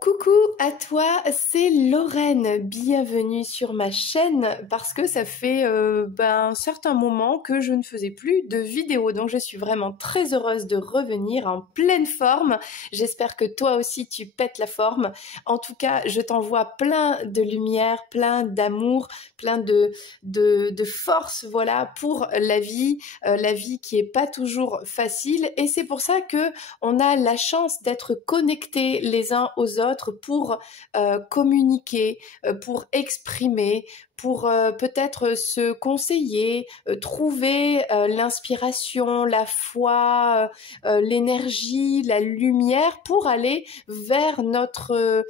Coucou à toi, c'est Lorraine. Bienvenue sur ma chaîne parce que ça fait un certain moment que je ne faisais plus de vidéos. Donc je suis vraiment très heureuse de revenir en pleine forme. J'espère que toi aussi tu pètes la forme. En tout cas, je t'envoie plein de lumière, plein d'amour, plein de force, voilà, pour la vie qui est pas toujours facile. Et c'est pour ça que on a la chance d'être connectés les uns aux autres pour communiquer, pour exprimer, pour peut-être se conseiller, trouver l'inspiration, la foi, l'énergie, la lumière pour aller vers notre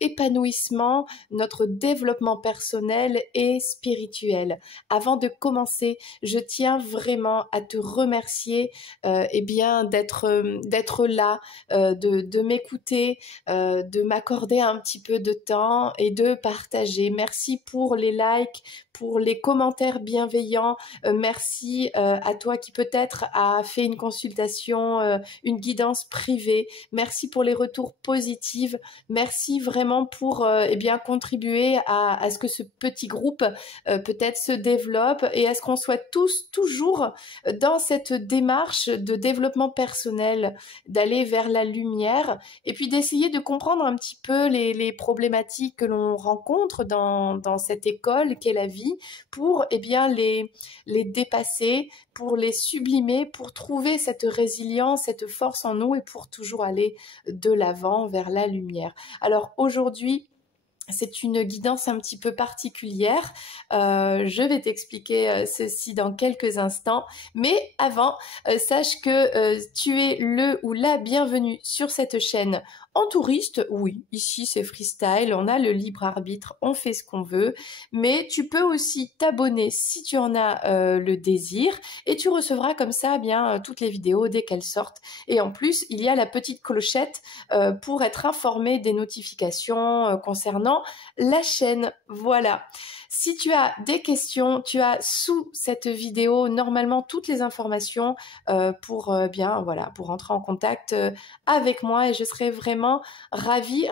épanouissement, notre développement personnel et spirituel. Avant de commencer, je tiens vraiment à te remercier d'être là, de m'écouter, de m'accorder un petit peu de temps et de partager. Merci pour les likes, pour les commentaires bienveillants. Merci à toi qui peut-être a fait une consultation, une guidance privée. Merci pour les retours positifs. Merci vraiment pour contribuer à ce que ce petit groupe peut-être se développe et à ce qu'on soit tous toujours dans cette démarche de développement personnel, d'aller vers la lumière et puis d'essayer de comprendre un petit peu les problématiques que l'on rencontre dans cette école qu'est la vie pour les dépasser, pour les sublimer, pour trouver cette résilience, cette force en nous et pour toujours aller de l'avant vers la lumière. Alors aujourd'hui, c'est une guidance un petit peu particulière. Je vais t'expliquer ceci dans quelques instants. Mais avant, sache que tu es le ou la bienvenue sur cette chaîne en touriste. Oui, ici c'est freestyle, on a le libre arbitre, on fait ce qu'on veut. Mais tu peux aussi t'abonner si tu en as le désir. Et tu recevras comme ça toutes les vidéos dès qu'elles sortent. Et en plus, il y a la petite clochette pour être informé des notifications concernant la chaîne. Voilà. Si tu as des questions, tu as sous cette vidéo normalement toutes les informations pour entrer en contact avec moi et je serai vraiment ravie.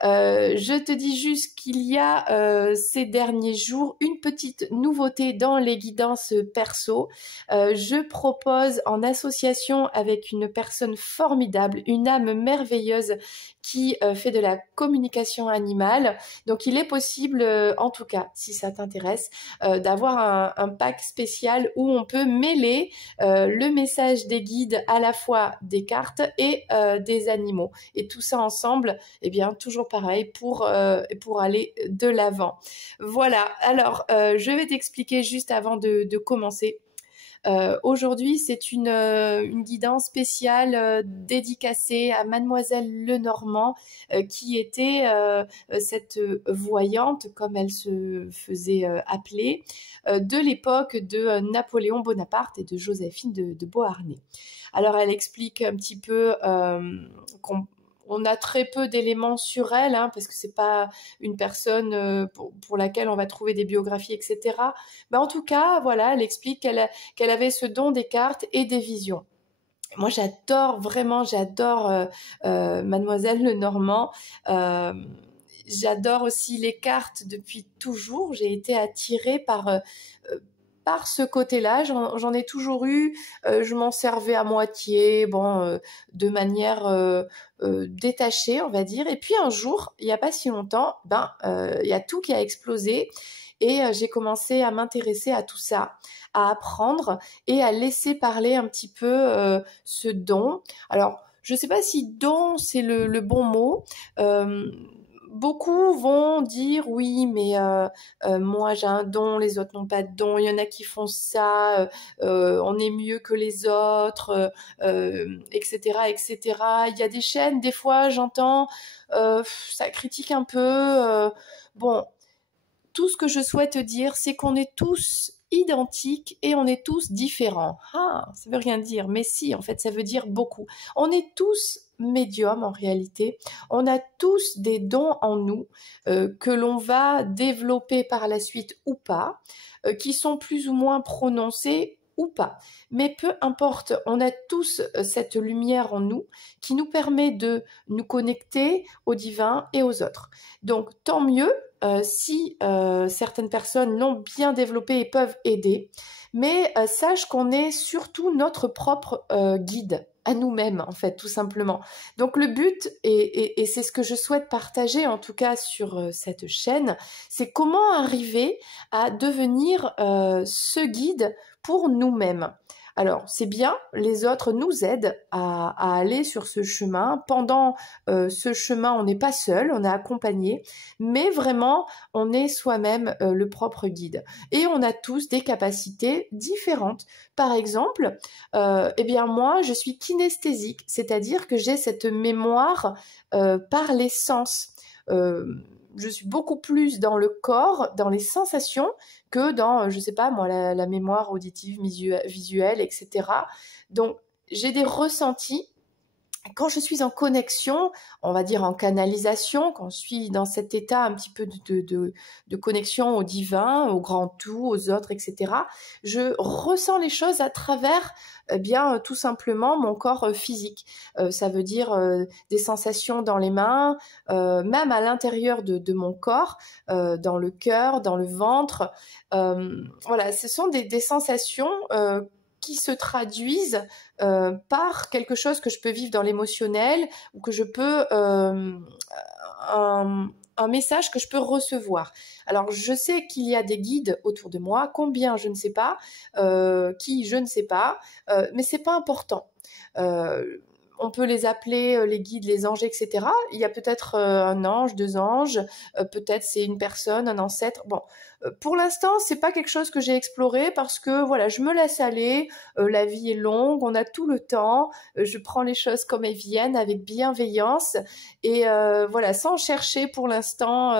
Je te dis juste qu'il y a ces derniers jours une petite nouveauté dans les guidances perso. Je propose en association avec une personne formidable, une âme merveilleuse qui fait de la communication animale. Donc il est possible, en tout cas, si ça t'intéresse, d'avoir un pack spécial où on peut mêler le message des guides à la fois des cartes et des animaux. Et tout ça ensemble, toujours pareil pour aller de l'avant. Voilà, alors je vais t'expliquer juste avant de commencer. Aujourd'hui, c'est une guidance spéciale dédicacée à Mademoiselle Lenormand, qui était cette voyante, comme elle se faisait appeler, de l'époque de Napoléon Bonaparte et de Joséphine de Beauharnais. Alors, elle explique un petit peu on a très peu d'éléments sur elle, parce que c'est pas une personne pour laquelle on va trouver des biographies, etc. Mais en tout cas, voilà, elle explique qu'elle avait ce don des cartes et des visions. Moi, j'adore Mademoiselle Lenormand. J'adore aussi les cartes depuis toujours. J'ai été attirée par ce côté-là, j'en ai toujours eu, je m'en servais à moitié, de manière détachée, on va dire. Et puis un jour, il n'y a pas si longtemps, il y a tout qui a explosé et j'ai commencé à m'intéresser à tout ça, à apprendre et à laisser parler un petit peu ce don. Alors, je ne sais pas si don c'est le bon mot. Beaucoup vont dire oui, mais moi j'ai un don, les autres n'ont pas de don. Il y en a qui font ça, on est mieux que les autres, etc., etc. Il y a des chaînes, des fois j'entends, ça critique un peu. Bon, tout ce que je souhaite dire, c'est qu'on est tous identiques et on est tous différents. Ah, ça veut rien dire, mais si, en fait, ça veut dire beaucoup. On est tous médiums en réalité. On a tous des dons en nous que l'on va développer par la suite ou pas, qui sont plus ou moins prononcés ou pas. Mais peu importe, on a tous cette lumière en nous qui nous permet de nous connecter au divin et aux autres. Donc tant mieux si certaines personnes l'ont bien développé et peuvent aider, mais sache qu'on est surtout notre propre guide à nous-mêmes, en fait, tout simplement. Donc le but, et c'est ce que je souhaite partager, en tout cas sur cette chaîne, c'est comment arriver à devenir ce guide pour nous-mêmes. Alors, c'est bien, les autres nous aident à aller sur ce chemin. Pendant ce chemin, on n'est pas seul, on est accompagné, mais vraiment, on est soi-même le propre guide. Et on a tous des capacités différentes. Par exemple, eh bien moi, je suis kinesthésique, c'est-à-dire que j'ai cette mémoire par les sens. Je suis beaucoup plus dans le corps, dans les sensations, que dans, je sais pas moi, la mémoire auditive, visuelle, etc. Donc, j'ai des ressentis. Quand je suis en connexion, on va dire en canalisation, quand je suis dans cet état un petit peu de connexion au divin, au grand tout, aux autres, etc., je ressens les choses à travers, eh bien, tout simplement mon corps physique. Ça veut dire des sensations dans les mains, même à l'intérieur de mon corps, dans le cœur, dans le ventre. Voilà, ce sont des sensations qui se traduisent par quelque chose que je peux vivre dans l'émotionnel ou que je peux un message que je peux recevoir. Alors je sais qu'il y a des guides autour de moi, combien je ne sais pas, qui je ne sais pas, mais c'est pas important. On peut les appeler les guides, les anges, etc. Il y a peut-être un ange, deux anges, peut-être c'est une personne, un ancêtre. Bon, pour l'instant, c'est pas quelque chose que j'ai exploré parce que voilà, je me laisse aller. La vie est longue, on a tout le temps. Je prends les choses comme elles viennent, avec bienveillance et voilà, sans chercher pour l'instant.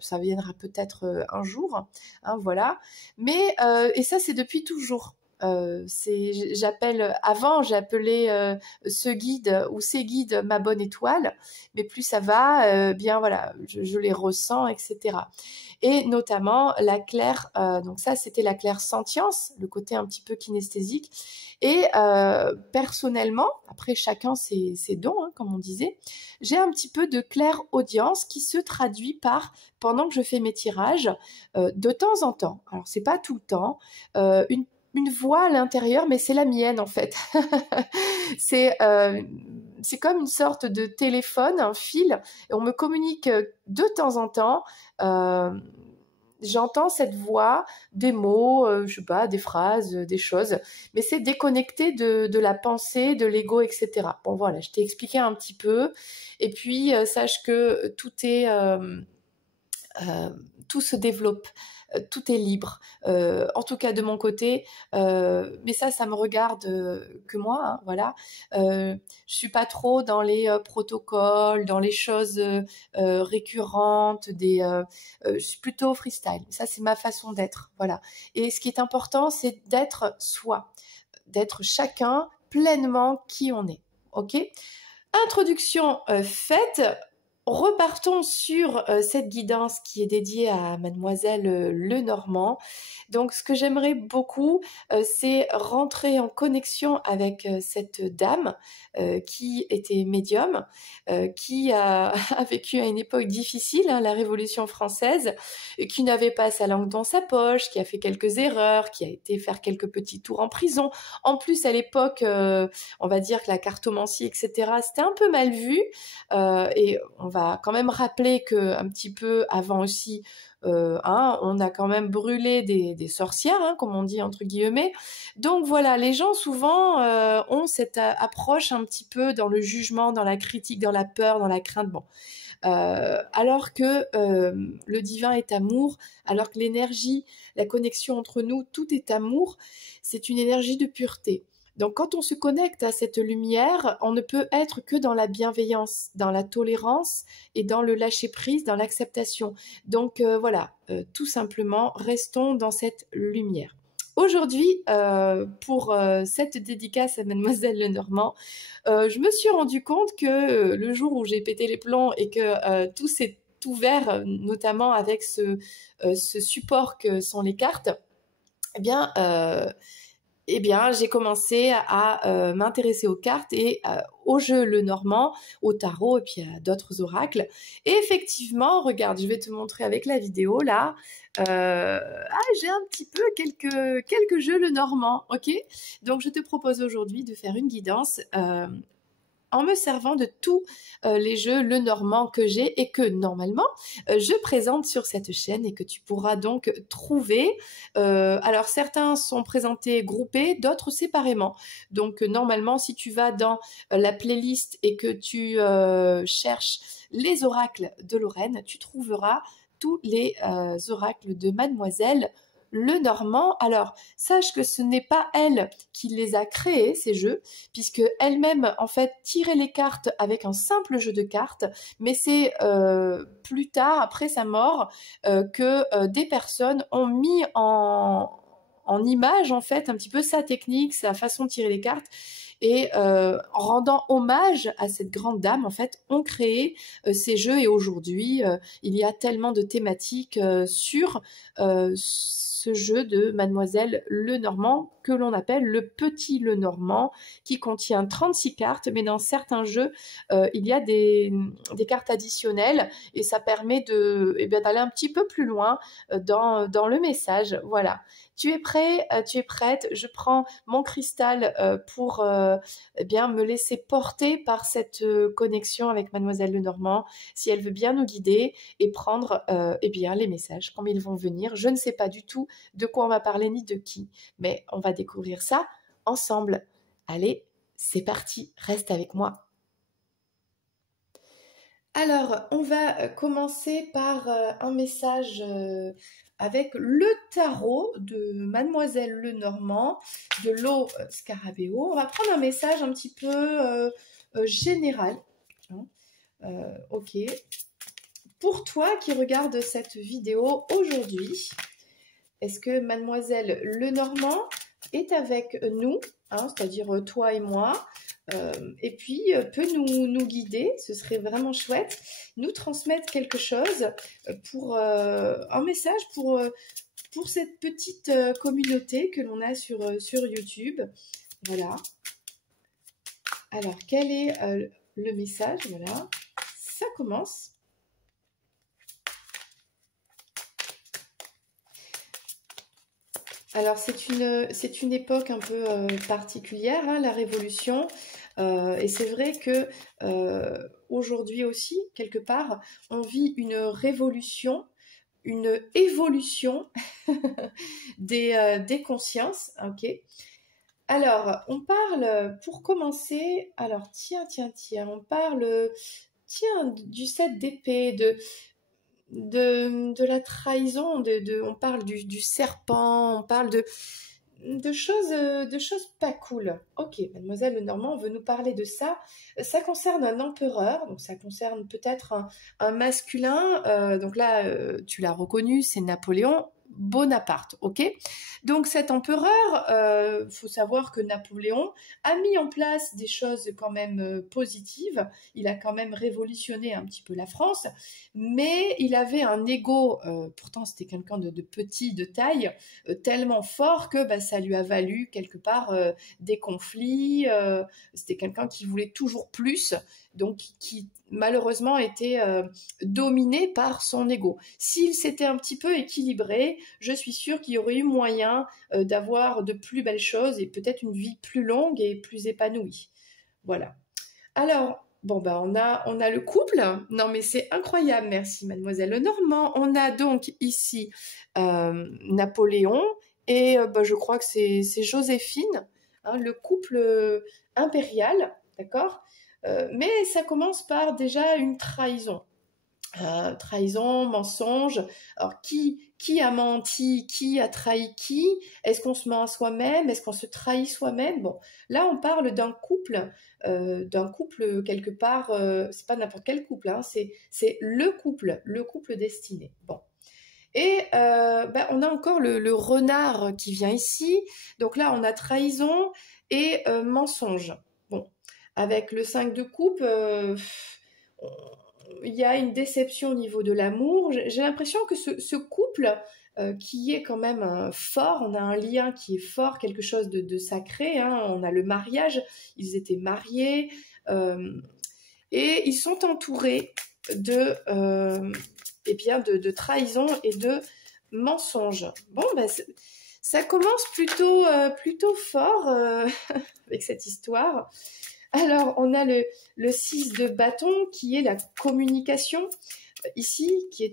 Ça viendra peut-être un jour, hein, voilà. Mais et ça, c'est depuis toujours. Avant j'appelais ce guide ou ces guides ma bonne étoile, mais plus ça va, bien voilà, je les ressens, etc. Et notamment la claire, donc ça c'était la clairsentience, le côté un petit peu kinesthésique. Et personnellement, après chacun ses dons, hein, comme on disait, j'ai un petit peu de clairaudience qui se traduit par, pendant que je fais mes tirages, de temps en temps, alors c'est pas tout le temps, une voix à l'intérieur, mais c'est la mienne en fait. c'est comme une sorte de téléphone, un fil, et on me communique de temps en temps. J'entends cette voix, des mots, je sais pas, des phrases, des choses, mais c'est déconnecté de la pensée, de l'ego, etc. Bon voilà, je t'ai expliqué un petit peu, et puis sache que tout se développe, tout est libre, en tout cas de mon côté, mais ça me regarde que moi, hein, voilà. Je suis pas trop dans les protocoles, dans les choses récurrentes, je suis plutôt freestyle. Ça c'est ma façon d'être, voilà. Et ce qui est important, c'est d'être soi, d'être chacun pleinement qui on est, ok? Introduction faite. Repartons sur cette guidance qui est dédiée à Mademoiselle Lenormand. Donc, ce que j'aimerais beaucoup, c'est rentrer en connexion avec cette dame qui était médium, qui a vécu à une époque difficile, hein, la Révolution française, qui n'avait pas sa langue dans sa poche, qui a fait quelques erreurs, qui a été faire quelques petits tours en prison. En plus, à l'époque, on va dire que la cartomancie, etc., c'était un peu mal vu. Et on va quand même rappeler que un petit peu avant aussi, on a quand même brûlé des sorcières, hein, comme on dit entre guillemets. Donc voilà, les gens souvent ont cette approche un petit peu dans le jugement, dans la critique, dans la peur, dans la crainte. Bon, alors que le divin est amour, alors que l'énergie, la connexion entre nous, tout est amour. C'est une énergie de pureté. Donc quand on se connecte à cette lumière, on ne peut être que dans la bienveillance, dans la tolérance et dans le lâcher-prise, dans l'acceptation. Donc voilà, tout simplement, restons dans cette lumière. Aujourd'hui, pour cette dédicace à Mademoiselle Lenormand, je me suis rendu compte que le jour où j'ai pété les plombs et que tout s'est ouvert, notamment avec ce support que sont les cartes, eh bien... eh bien, j'ai commencé à m'intéresser aux cartes et au jeu Lenormand, au tarot et puis à d'autres oracles. Et effectivement, regarde, je vais te montrer avec la vidéo là. J'ai un petit peu quelques jeux Lenormand, ok? Donc, je te propose aujourd'hui de faire une guidance en me servant de tous les jeux Lenormand que j'ai et que normalement je présente sur cette chaîne et que tu pourras donc trouver. Alors certains sont présentés groupés, d'autres séparément. Donc normalement si tu vas dans la playlist et que tu cherches les oracles de Lorraine, tu trouveras tous les oracles de Mademoiselle Lenormand. Alors, sache que ce n'est pas elle qui les a créés, ces jeux, puisque elle-même, en fait, tirait les cartes avec un simple jeu de cartes, mais c'est plus tard, après sa mort, que des personnes ont mis en image, en fait, un petit peu sa technique, sa façon de tirer les cartes, et en rendant hommage à cette grande dame, en fait, ont créé ces jeux, et aujourd'hui, il y a tellement de thématiques sur ce jeu de Mademoiselle Lenormand que l'on appelle le petit Lenormand, qui contient 36 cartes, mais dans certains jeux, il y a des cartes additionnelles et ça permet d'aller un petit peu plus loin dans le message. Voilà. Tu es prêt, tu es prête, je prends mon cristal pour me laisser porter par cette connexion avec Mademoiselle Lenormand, si elle veut bien nous guider et prendre les messages, comme ils vont venir. Je ne sais pas du tout de quoi on va parler ni de qui, mais on va découvrir ça ensemble. Allez, c'est parti, reste avec moi. Alors, on va commencer par un message avec le tarot de Mademoiselle Lenormand, de l'eau Scarabeo. On va prendre un message un petit peu général. Ok. Pour toi qui regarde cette vidéo aujourd'hui, est-ce que Mademoiselle Lenormand est avec nous, c'est-à-dire toi et moi, et puis peut nous guider, ce serait vraiment chouette, nous transmettre quelque chose pour un message pour cette petite communauté que l'on a sur YouTube. Voilà. Alors, quel est le message? Voilà, ça commence. Alors, c'est une époque un peu particulière, la Révolution. Et c'est vrai que aujourd'hui aussi, quelque part, on vit une révolution, une évolution des consciences. Ok. Alors, on parle, pour commencer, alors tiens, on parle, du 7 d'épée, de la trahison, on parle du serpent, on parle de choses pas cool. Ok, Mademoiselle Lenormand veut nous parler de ça. Ça concerne un empereur, donc ça concerne peut-être un masculin. Donc là, tu l'as reconnu, c'est Napoléon Bonaparte, ok? Donc cet empereur, faut savoir que Napoléon a mis en place des choses quand même positives. Il a quand même révolutionné un petit peu la France, mais il avait un ego, pourtant c'était quelqu'un de petit, de taille, tellement fort que ça lui a valu quelque part des conflits. C'était quelqu'un qui voulait toujours plus, donc qui malheureusement était dominé par son ego. S'il s'était un petit peu équilibré, je suis sûre qu'il y aurait eu moyen d'avoir de plus belles choses et peut-être une vie plus longue et plus épanouie. Voilà. Alors, bon, on a le couple. Non, mais c'est incroyable. Merci, Mademoiselle Lenormand. On a donc ici Napoléon et je crois que c'est Joséphine, le couple impérial, d'accord? Mais ça commence par déjà une trahison. Trahison, mensonge. Alors, qui a menti? Qui a trahi qui? Est-ce qu'on se ment à soi-même? Est-ce qu'on se trahit soi-même? Bon, là, on parle d'un couple quelque part. C'est pas n'importe quel couple, c'est le couple destiné. Bon. Et on a encore le renard qui vient ici. Donc là, on a trahison et mensonge. Bon, avec le 5 de coupe, il y a une déception au niveau de l'amour. J'ai l'impression que ce couple qui est quand même fort. On a un lien qui est fort, quelque chose de sacré, hein. On a le mariage, ils étaient mariés, et ils sont entourés de trahison et de mensonges. Bon, ben, ça commence plutôt fort avec cette histoire. Alors, on a le 6 de bâton qui est la communication ici, qui est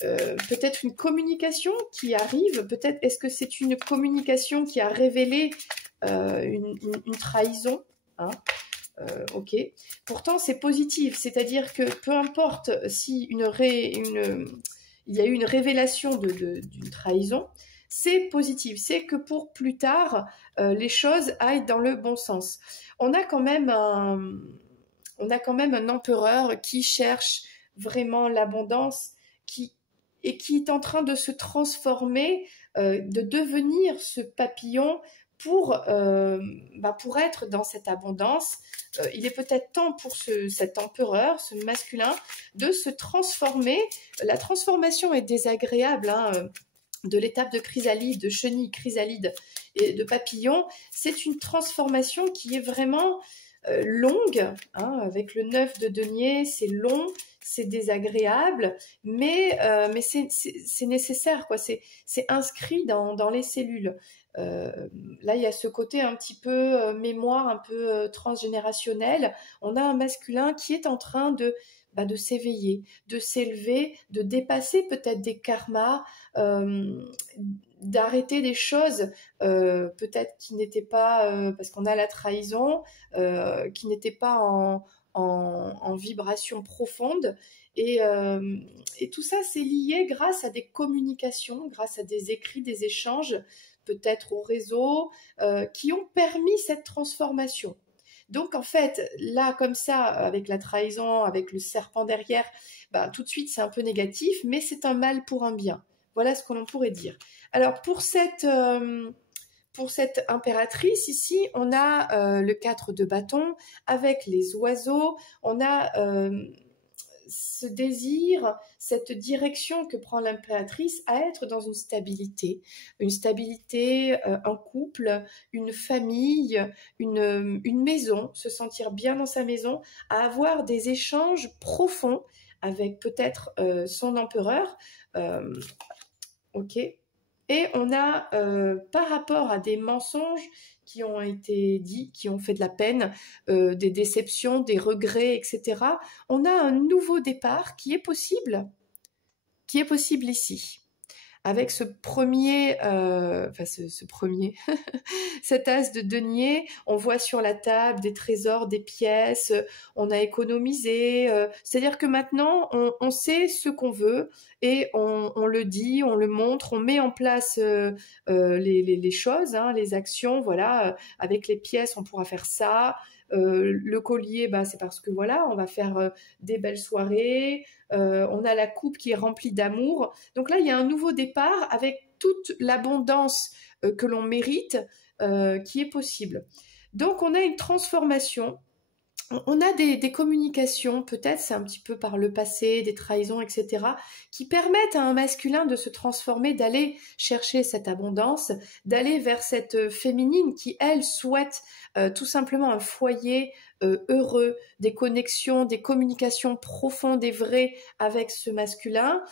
peut-être une communication qui arrive, peut-être est-ce que c'est une communication qui a révélé une trahison, hein, ok. Pourtant, c'est positif, c'est-à-dire que peu importe si il y a eu une révélation d'une trahison, c'est positif, c'est que pour plus tard, les choses aillent dans le bon sens. On a quand même un empereur qui cherche vraiment l'abondance, qui est en train de se transformer, de devenir ce papillon pour être dans cette abondance. Il est peut-être temps pour cet empereur, ce masculin, de se transformer. La transformation est désagréable, hein, de l'étape de chrysalide, de chenille, chrysalide et de papillon. C'est une transformation qui est vraiment longue, hein, avec le 9 de denier, c'est long, c'est désagréable, mais c'est nécessaire, quoi. C'est inscrit dans les cellules. Là, il y a ce côté un petit peu mémoire, un peu transgénérationnel. On a un masculin qui est en train de s'éveiller, de s'élever, de dépasser peut-être des karmas, d'arrêter des choses peut-être qui n'étaient pas, parce qu'on a la trahison, qui n'étaient pas en vibration profonde. Et tout ça, c'est lié grâce à des communications, grâce à des écrits, des échanges, peut-être au réseau, qui ont permis cette transformation. Donc en fait, là comme ça, avec la trahison, avec le serpent derrière, tout de suite c'est un peu négatif, mais c'est un mal pour un bien. Voilà ce que l'on pourrait dire. Alors pour cette impératrice ici, on a le 4 de bâton avec les oiseaux, on a ce désir, cette direction que prend l'impératrice à être dans une stabilité, un couple, une famille, une maison, se sentir bien dans sa maison, à avoir des échanges profonds avec peut-être son empereur, ok. Et on a, par rapport à des mensonges qui ont été dits, qui ont fait de la peine, des déceptions, des regrets, etc., on a un nouveau départ qui est possible ici. Avec ce premier, cet as de denier, on voit sur la table des trésors, des pièces, on a économisé, c'est-à-dire que maintenant, on sait ce qu'on veut et on le dit, on le montre, on met en place les choses, hein, les actions, voilà, avec les pièces, on pourra faire ça. Le collier, c'est parce que voilà, on va faire des belles soirées, on a la coupe qui est remplie d'amour. Donc là, il y a un nouveau départ avec toute l'abondance que l'on mérite, qui est possible. Donc on a une transformation, on a des communications, peut-être c'est un petit peu par le passé, des trahisons, etc., qui permettent à un masculin de se transformer, d'aller chercher cette abondance, d'aller vers cette féminine qui, elle, souhaite tout simplement un foyer heureux, des connexions, des communications profondes et vraies avec ce masculin,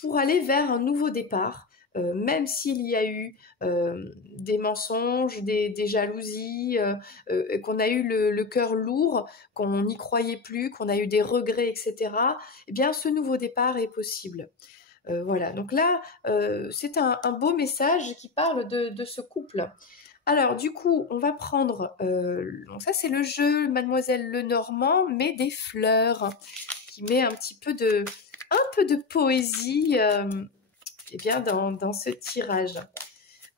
pour aller vers un nouveau départ. Même s'il y a eu des mensonges, des jalousies, qu'on a eu le cœur lourd, qu'on n'y croyait plus, qu'on a eu des regrets, etc., eh bien, ce nouveau départ est possible. Voilà, donc là, c'est un beau message qui parle de ce couple. Alors, du coup, on va prendre... donc ça, c'est le jeu Mademoiselle Lenormand, mais des fleurs, qui met un peu de poésie dans ce tirage.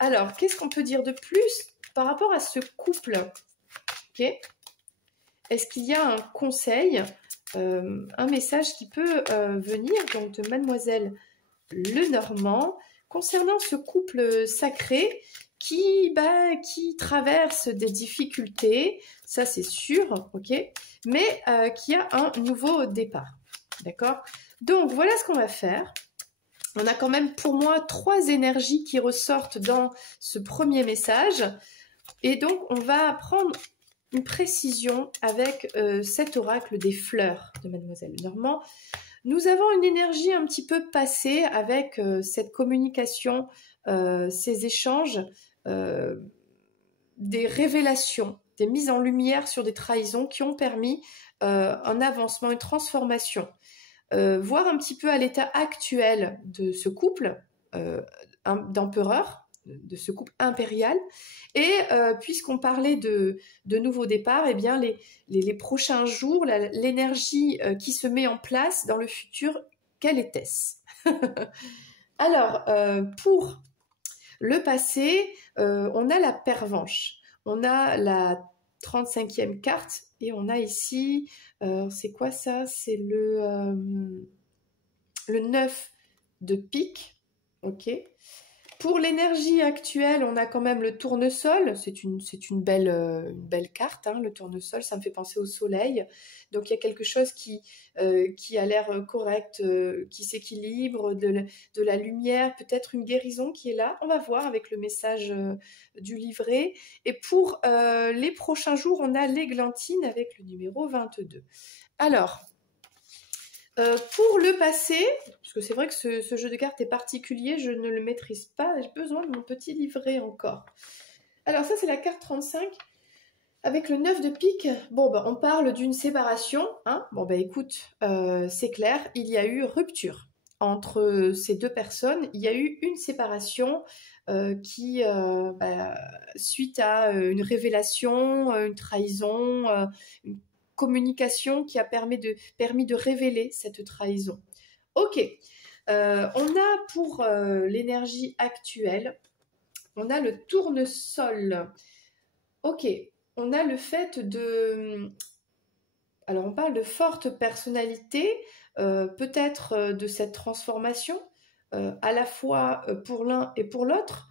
Alors, qu'est-ce qu'on peut dire de plus par rapport à ce couple? Okay. Est-ce qu'il y a un conseil, un message qui peut venir donc de Mademoiselle Lenormand concernant ce couple sacré qui traverse des difficultés, ça c'est sûr, ok, mais qui a un nouveau départ, d'accord? Donc voilà ce qu'on va faire. On a quand même pour moi 3 énergies qui ressortent dans ce premier message. Et donc, on va prendre une précision avec cet oracle des fleurs de Mademoiselle Normand. Nous avons une énergie un petit peu passée avec cette communication, ces échanges, des révélations, des mises en lumière sur des trahisons qui ont permis un avancement, une transformation. Voir un petit peu à l'état actuel de ce couple d'empereurs, de ce couple impérial. Et puisqu'on parlait de nouveaux départs, eh bien les prochains jours, l'énergie qui se met en place dans le futur, quelle était-ce? Alors, pour le passé, on a la pervenche, on a la 35e carte, et on a ici, c'est quoi ça? C'est le 9 de pique, ok. Pour l'énergie actuelle, on a quand même le tournesol. C'est une belle carte, hein, le tournesol. Ça me fait penser au soleil. Donc, il y a quelque chose qui a l'air correct, qui s'équilibre, de la lumière, peut-être une guérison qui est là. On va voir avec le message du livret. Et pour les prochains jours, on a l'églantine avec le numéro 22. Alors, pour le passé, parce que c'est vrai que ce jeu de cartes est particulier, je ne le maîtrise pas, j'ai besoin de mon petit livret encore. Alors ça, c'est la carte 35, avec le 9 de pique. Bon, ben, on parle d'une séparation, hein. Bon, ben écoute, c'est clair, il y a eu rupture entre ces deux personnes. Il y a eu une séparation qui, suite à une révélation, une trahison, une communication qui a permis de révéler cette trahison. Ok, on a pour l'énergie actuelle, on a le tournesol. Ok, on a le fait de... Alors on parle de forte personnalité, peut-être de cette transformation, à la fois pour l'un et pour l'autre.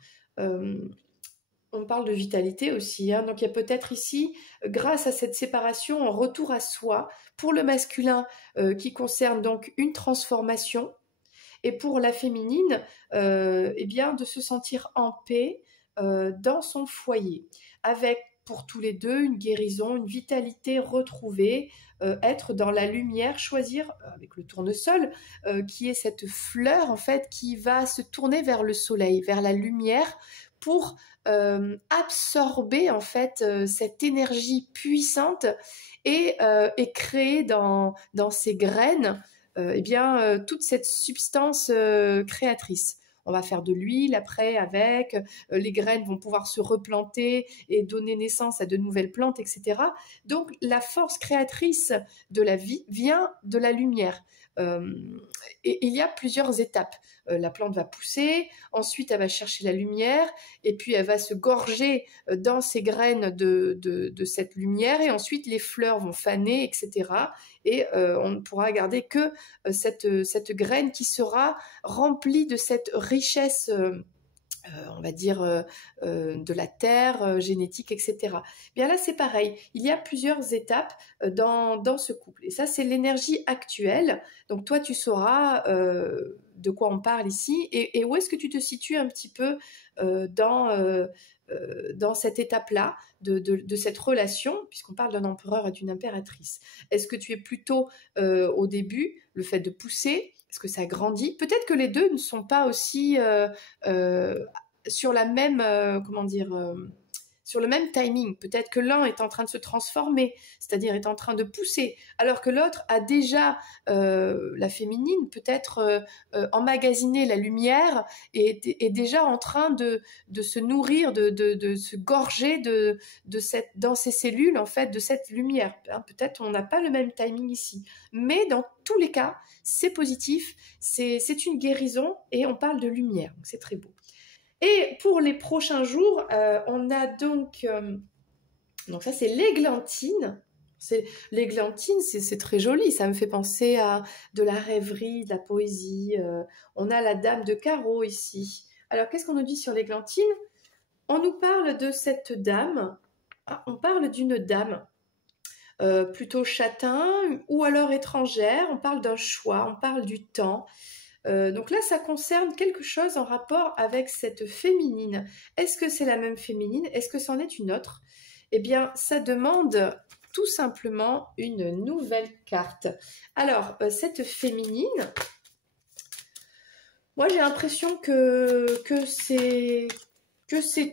On parle de vitalité aussi, hein. Donc il y a peut-être ici, grâce à cette séparation, un retour à soi, pour le masculin qui concerne donc une transformation, et pour la féminine, eh bien, de se sentir en paix dans son foyer, avec pour tous les deux une guérison, une vitalité retrouvée, être dans la lumière, choisir avec le tournesol, qui est cette fleur en fait qui va se tourner vers le soleil, vers la lumière, pour absorber en fait cette énergie puissante et créer dans ses graines toute cette substance créatrice. On va faire de l'huile après avec, les graines vont pouvoir se replanter et donner naissance à de nouvelles plantes, etc. Donc la force créatrice de la vie vient de la lumière. Et il y a plusieurs étapes. La plante va pousser, ensuite elle va chercher la lumière, et puis elle va se gorger dans ses graines de cette lumière, et ensuite les fleurs vont faner, etc. Et on ne pourra garder que cette graine qui sera remplie de cette richesse, on va dire, de la terre, génétique, etc. Bien là, c'est pareil. Il y a plusieurs étapes dans ce couple. Et ça, c'est l'énergie actuelle. Donc toi, tu sauras de quoi on parle ici et où est-ce que tu te situes un petit peu dans cette étape-là de cette relation, puisqu'on parle d'un empereur et d'une impératrice. Est-ce que tu es plutôt au début, le fait de pousser? Est-ce que ça grandit? Peut-être que les deux ne sont pas aussi sur la même, sur le même timing. Peut-être que l'un est en train de se transformer, c'est-à-dire est en train de pousser, alors que l'autre a déjà, la féminine, peut-être emmagasiné la lumière et est déjà en train de se nourrir, de se gorger dans ses cellules, en fait, de cette lumière. Peut-être on n'a pas le même timing ici. Mais dans tous les cas, c'est positif, c'est une guérison et on parle de lumière. Donc c'est très beau. Et pour les prochains jours, on a donc ça c'est l'églantine. L'églantine, c'est très joli, ça me fait penser à de la rêverie, de la poésie. On a la dame de carreau ici. Alors qu'est-ce qu'on nous dit sur l'églantine? On nous parle de cette dame. Ah, on parle d'une dame plutôt châtain ou alors étrangère. On parle d'un choix, on parle du temps. Donc là, ça concerne quelque chose en rapport avec cette féminine. Est-ce que c'est la même féminine? Est-ce que c'en est une autre? Eh bien, ça demande tout simplement une nouvelle carte. Alors, cette féminine, moi j'ai l'impression que c'est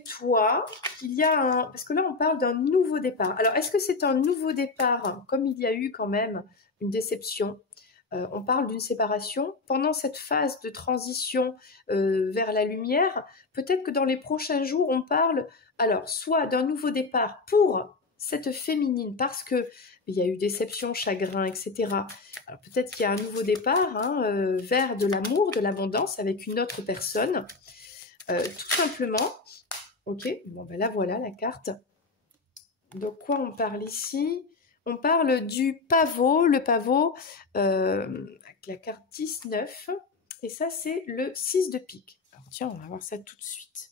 toi, qu'il y a un... Parce que là, on parle d'un nouveau départ. Alors, est-ce que c'est un nouveau départ, comme il y a eu quand même une déception? On parle d'une séparation. Pendant cette phase de transition vers la lumière, peut-être que dans les prochains jours, on parle alors soit d'un nouveau départ pour cette féminine, parce qu'il y a eu déception, chagrin, etc. Alors peut-être qu'il y a un nouveau départ vers de l'amour, de l'abondance avec une autre personne. Tout simplement. Ok, bon ben là voilà la carte. Donc quoi on parle ici? On parle du pavot, le pavot avec la carte 19, et ça c'est le 6 de pique. Alors tiens, on va voir ça tout de suite.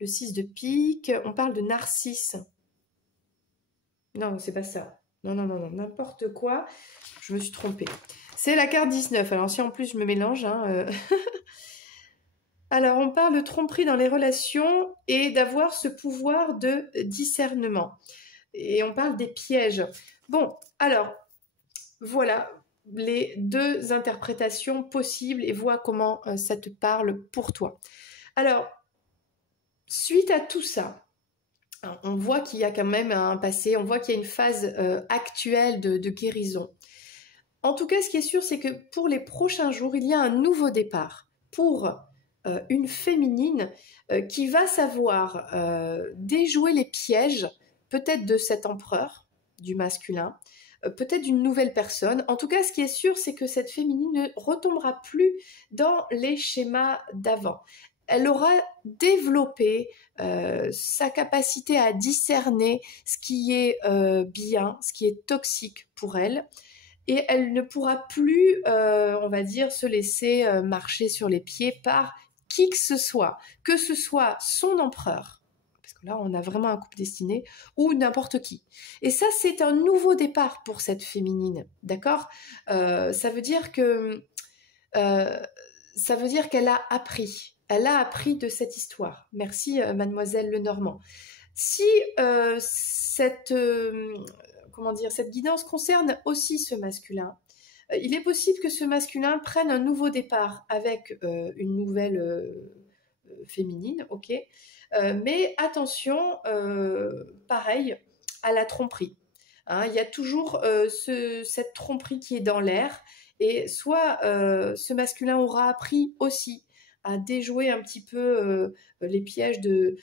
Le 6 de pique, on parle de Narcisse. Non, c'est pas ça. Non, non, non, non, n'importe quoi. Je me suis trompée. C'est la carte 19. Alors si en plus je me mélange, Alors, on parle de tromperie dans les relations et d'avoir ce pouvoir de discernement. Et on parle des pièges. Bon, alors, voilà les deux interprétations possibles et vois comment ça te parle pour toi. Alors, suite à tout ça, on voit qu'il y a quand même un passé, on voit qu'il y a une phase actuelle de guérison. En tout cas, ce qui est sûr, c'est que pour les prochains jours, il y a un nouveau départ pour une féminine qui va savoir déjouer les pièges, peut-être de cet empereur, du masculin, peut-être d'une nouvelle personne. En tout cas, ce qui est sûr, c'est que cette féminine ne retombera plus dans les schémas d'avant. Elle aura développé sa capacité à discerner ce qui est bien, ce qui est toxique pour elle. Et elle ne pourra plus, on va dire, se laisser marcher sur les pieds par qui que ce soit son empereur, parce que là on a vraiment un couple destiné, ou n'importe qui. Et ça c'est un nouveau départ pour cette féminine, d'accord? Ça veut dire que ça veut dire qu'elle a appris. Elle a appris de cette histoire. Merci Mademoiselle Lenormand. Si cette guidance concerne aussi ce masculin, il est possible que ce masculin prenne un nouveau départ avec une nouvelle féminine, ok, mais attention, pareil, à la tromperie. Hein, il y a toujours cette tromperie qui est dans l'air, et soit ce masculin aura appris aussi à déjouer un petit peu les pièges de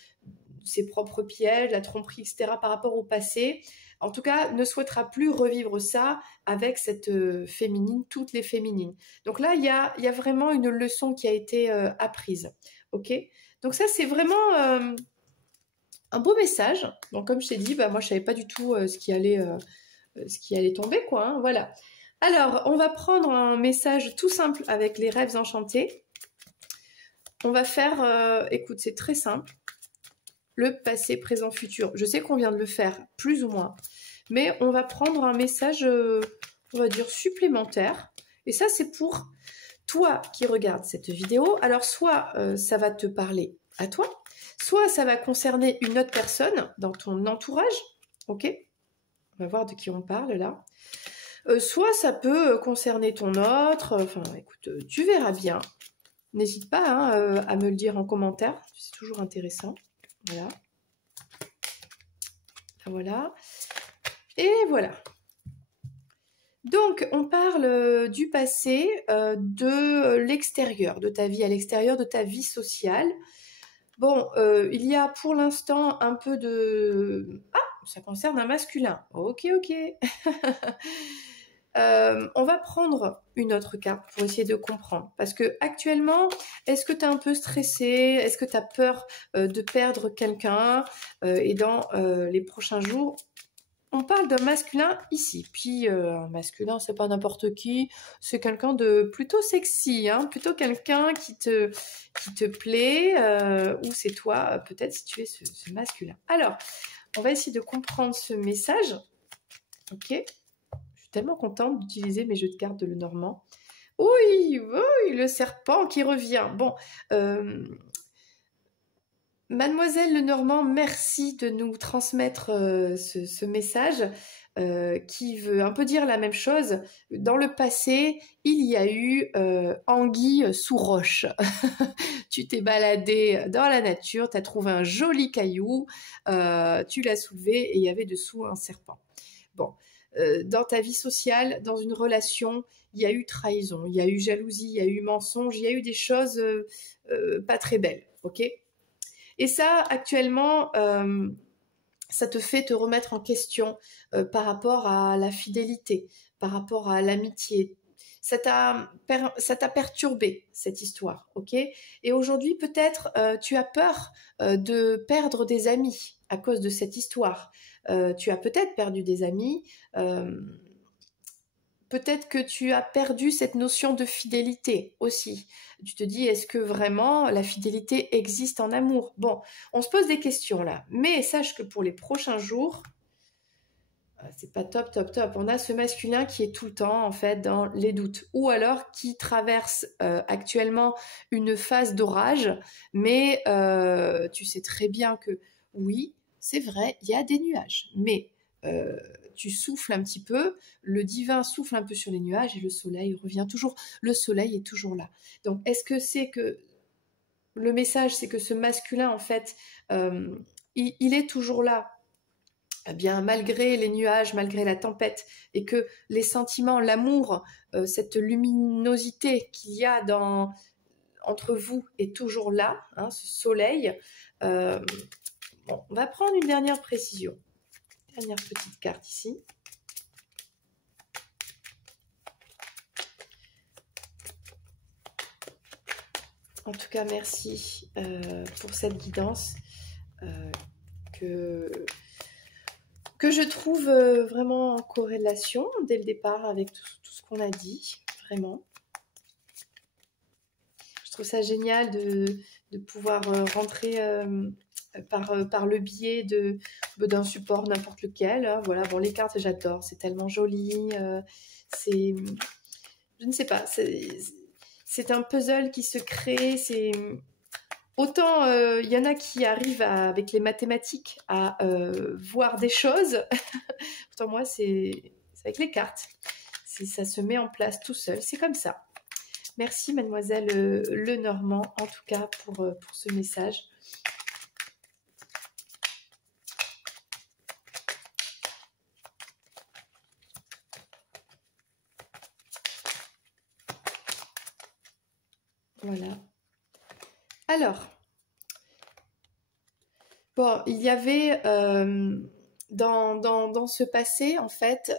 ses propres pièges, la tromperie, etc. par rapport au passé. En tout cas, ne souhaitera plus revivre ça avec cette féminine, toutes les féminines. Donc là, il y a vraiment une leçon qui a été apprise. Ok? Donc ça, c'est vraiment un beau message. Donc comme je t'ai dit, moi, je savais pas du tout ce qui allait tomber, quoi. Hein, voilà. Alors, on va prendre un message tout simple avec les rêves enchantés. On va faire, écoute, c'est très simple. Le passé, présent, futur. Je sais qu'on vient de le faire plus ou moins, mais on va prendre un message, on va dire, supplémentaire. Et ça, c'est pour toi qui regardes cette vidéo. Alors, soit ça va te parler à toi, soit ça va concerner une autre personne dans ton entourage. Ok? On va voir de qui on parle là. Soit ça peut concerner ton autre. Enfin, écoute, tu verras bien. N'hésite pas à me le dire en commentaire. C'est toujours intéressant. Voilà. Voilà. Et voilà. Donc, on parle du passé, de l'extérieur, de ta vie à l'extérieur, de ta vie sociale. Bon, il y a pour l'instant un peu de... Ah, ça concerne un masculin. Ok, ok. On va prendre une autre carte pour essayer de comprendre. Parce que actuellement, est-ce que tu es un peu stressé? Est-ce que tu as peur de perdre quelqu'un? Et dans les prochains jours, on parle d'un masculin ici. Puis un masculin, c'est pas n'importe qui. C'est quelqu'un de plutôt sexy, hein, plutôt quelqu'un qui te plaît. Ou c'est toi, peut-être, si tu es ce masculin. Alors, on va essayer de comprendre ce message. Ok. Tellement contente d'utiliser mes jeux de cartes de Lenormand. Oui, oui, le serpent qui revient. Bon, euh, Mademoiselle Lenormand, merci de nous transmettre ce message qui veut un peu dire la même chose. Dans le passé, il y a eu anguille sous roche. Tu t'es baladé dans la nature, tu as trouvé un joli caillou, tu l'as soulevé et il y avait dessous un serpent. Bon, dans ta vie sociale, dans une relation, il y a eu trahison, il y a eu jalousie, il y a eu mensonge, il y a eu des choses pas très belles, ok? Et ça, actuellement, ça te fait te remettre en question par rapport à la fidélité, par rapport à l'amitié. Ça t'a perturbé, cette histoire, ok? Et aujourd'hui, peut-être, tu as peur de perdre des amis à cause de cette histoire. Tu as peut-être perdu des amis. Peut-être que tu as perdu cette notion de fidélité aussi. Tu te dis, est-ce que vraiment la fidélité existe en amour? Bon, on se pose des questions là. Mais sache que pour les prochains jours, c'est pas top, top, top. On a ce masculin qui est tout le temps en fait dans les doutes, ou alors qui traverse actuellement une phase d'orage, mais tu sais très bien que oui, c'est vrai, il y a des nuages, mais tu souffles un petit peu, le divin souffle un peu sur les nuages et le soleil revient toujours. Le soleil est toujours là. Donc, est-ce que c'est que le message, c'est que ce masculin en fait, il est toujours là? Eh bien, malgré les nuages, malgré la tempête, et que les sentiments, l'amour, cette luminosité qu'il y a entre vous est toujours là, hein, ce soleil. Euh, bon, on va prendre une dernière précision. Dernière petite carte ici. En tout cas, merci pour cette guidance que je trouve vraiment en corrélation dès le départ avec tout ce qu'on a dit, vraiment. Je trouve ça génial de pouvoir rentrer par le biais d'un support n'importe lequel. Hein. Voilà, bon, les cartes, j'adore, c'est tellement joli. C'est, je ne sais pas, c'est un puzzle qui se crée. C'est autant il y en a qui arrivent avec les mathématiques à voir des choses. Pourtant moi, c'est avec les cartes. Ça se met en place tout seul. C'est comme ça. Merci Mademoiselle Lenormand, en tout cas, pour ce message. Voilà. Alors, bon, il y avait dans ce passé, en fait,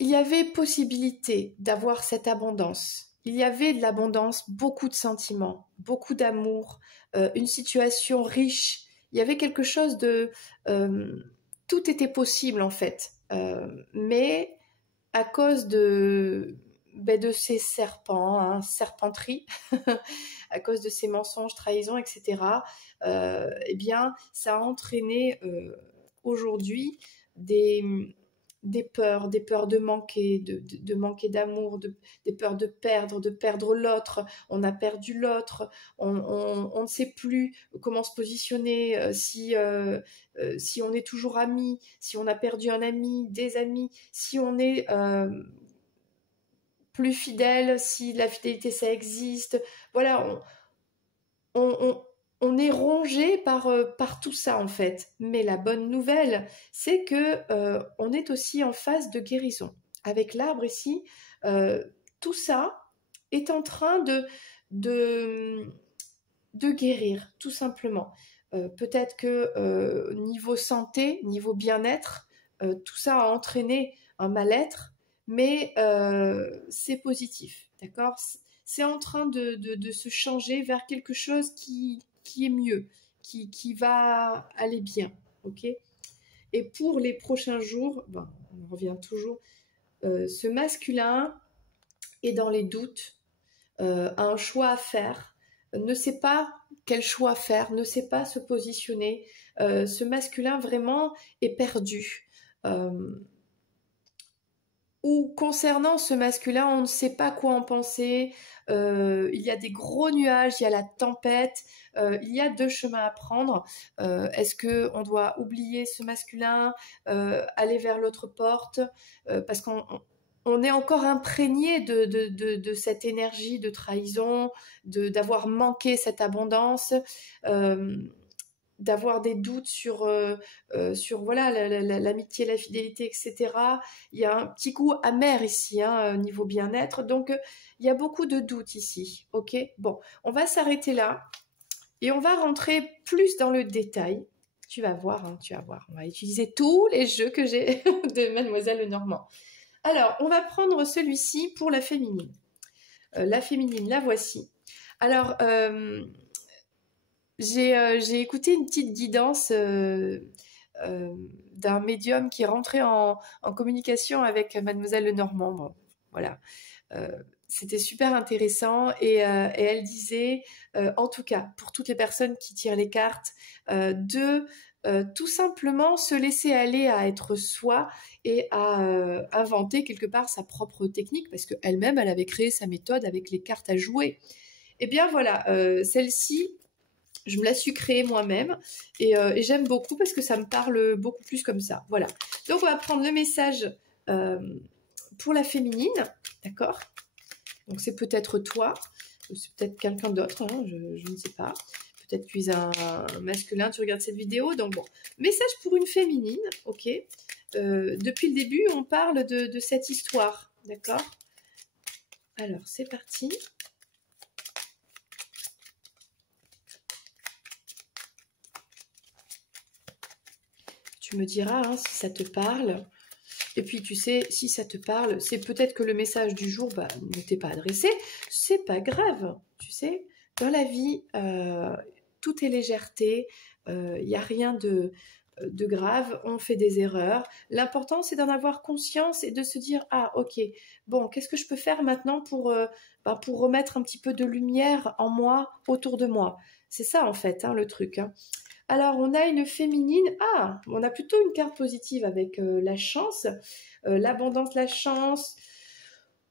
il y avait possibilité d'avoir cette abondance. Il y avait de l'abondance, beaucoup de sentiments, beaucoup d'amour, une situation riche. Il y avait quelque chose de... tout était possible en fait. Mais à cause de ces serpents, hein, serpenterie, à cause de ces mensonges, trahisons, etc., eh bien, ça a entraîné aujourd'hui des peurs de manquer, de manquer d'amour, des peurs de perdre l'autre. On a perdu l'autre, on ne sait plus comment se positionner, si on est toujours amis, si on a perdu un ami, des amis, si on est plus fidèle, si la fidélité ça existe. Voilà, on, on est rongé par tout ça en fait. Mais la bonne nouvelle, c'est que on est aussi en phase de guérison. Avec l'arbre ici, tout ça est en train de, de guérir, tout simplement. Peut-être que niveau santé, niveau bien-être, tout ça a entraîné un mal-être, mais c'est positif, d'accord? C'est en train de se changer vers quelque chose qui est mieux, qui va aller bien, ok? Et pour les prochains jours, ben, on revient toujours, ce masculin est dans les doutes, a un choix à faire, ne sait pas quel choix faire, ne sait pas se positionner. Ce masculin vraiment est perdu. ou concernant ce masculin, on ne sait pas quoi en penser, il y a des gros nuages, il y a la tempête, il y a deux chemins à prendre. Est-ce qu'on doit oublier ce masculin, aller vers l'autre porte, parce qu'on est encore imprégné de cette énergie de trahison, d'avoir manqué cette abondance, d'avoir des doutes sur voilà, l'amitié, la fidélité, etc. Il y a un petit goût amer ici, hein, niveau bien-être. Donc, il y a beaucoup de doutes ici. Ok, bon, on va s'arrêter là et on va rentrer plus dans le détail. Tu vas voir, hein, tu vas voir. On va utiliser tous les jeux que j'ai de Mademoiselle Lenormand. Alors, on va prendre celui-ci pour la féminine. La féminine, la voici. Alors, j'ai écouté une petite guidance d'un médium qui est rentré en communication avec Mademoiselle Lenormand. Bon, voilà. C'était super intéressant et elle disait, en tout cas, pour toutes les personnes qui tirent les cartes, de tout simplement se laisser aller à être soi et à inventer quelque part sa propre technique parce qu'elle-même, elle avait créé sa méthode avec les cartes à jouer. Et bien voilà, celle-ci, je me la suis créée moi-même et j'aime beaucoup parce que ça me parle beaucoup plus comme ça. Voilà. Donc, on va prendre le message pour la féminine, d'accord? Donc, c'est peut-être toi, ou c'est peut-être quelqu'un d'autre, hein, je ne sais pas. Peut-être que tu es un masculin, tu regardes cette vidéo. Donc, bon, message pour une féminine, ok? Depuis le début, on parle de cette histoire, d'accord? Alors, c'est parti. Tu me diras hein, si ça te parle. Et puis, tu sais, si ça te parle, c'est peut-être que le message du jour ne t'est pas adressé. C'est pas grave, tu sais. Dans la vie, tout est légèreté. Il n'y a rien de grave. On fait des erreurs. L'important, c'est d'en avoir conscience et de se dire, ah, ok, bon, qu'est-ce que je peux faire maintenant pour remettre un petit peu de lumière en moi, autour de moi. C'est ça, en fait, hein, le truc. Hein. Alors, on a une féminine. Ah, on a plutôt une carte positive avec la chance, l'abondance, la chance.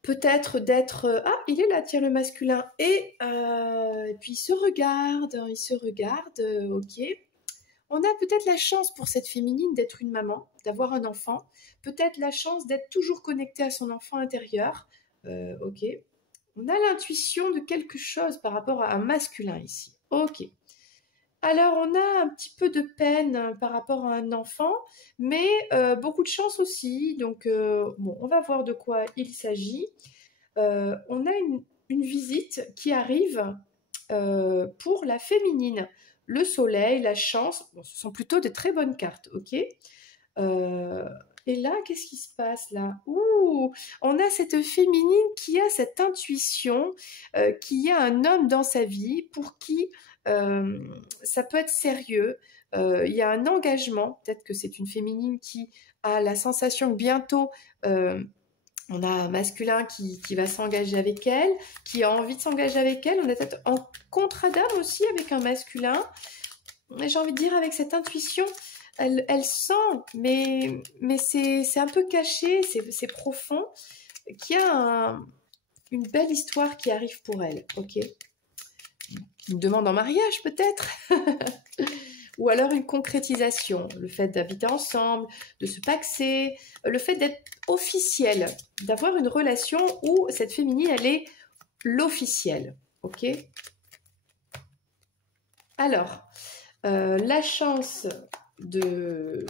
Peut-être d'être... Ah, il est là, tiens, le masculin. Et puis, il se regarde, ok. On a peut-être la chance pour cette féminine d'être une maman, d'avoir un enfant. Peut-être la chance d'être toujours connectée à son enfant intérieur. Ok. On a l'intuition de quelque chose par rapport à un masculin ici. Ok. Alors, on a un petit peu de peine par rapport à un enfant, mais beaucoup de chance aussi. Donc, bon, on va voir de quoi il s'agit. On a une visite qui arrive pour la féminine. Le soleil, la chance, bon, ce sont plutôt de très bonnes cartes, ok. Et là, qu'est-ce qui se passe là? Ouh, on a cette féminine qui a cette intuition, qu'il y a un homme dans sa vie pour qui ça peut être sérieux. Il y a un engagement. Peut-être que c'est une féminine qui a la sensation que bientôt on a un masculin qui va s'engager avec elle, qui a envie de s'engager avec elle. On est peut-être en contrat d'âme aussi avec un masculin. J'ai envie de dire avec cette intuition, elle sent, mais c'est un peu caché, c'est profond, qu'il y a une belle histoire qui arrive pour elle, ok? Une demande en mariage peut-être ou alors une concrétisation, le fait d'habiter ensemble, de se paxer, le fait d'être officiel, d'avoir une relation où cette féminine, elle est l'officielle, ok? Alors, la chance d'un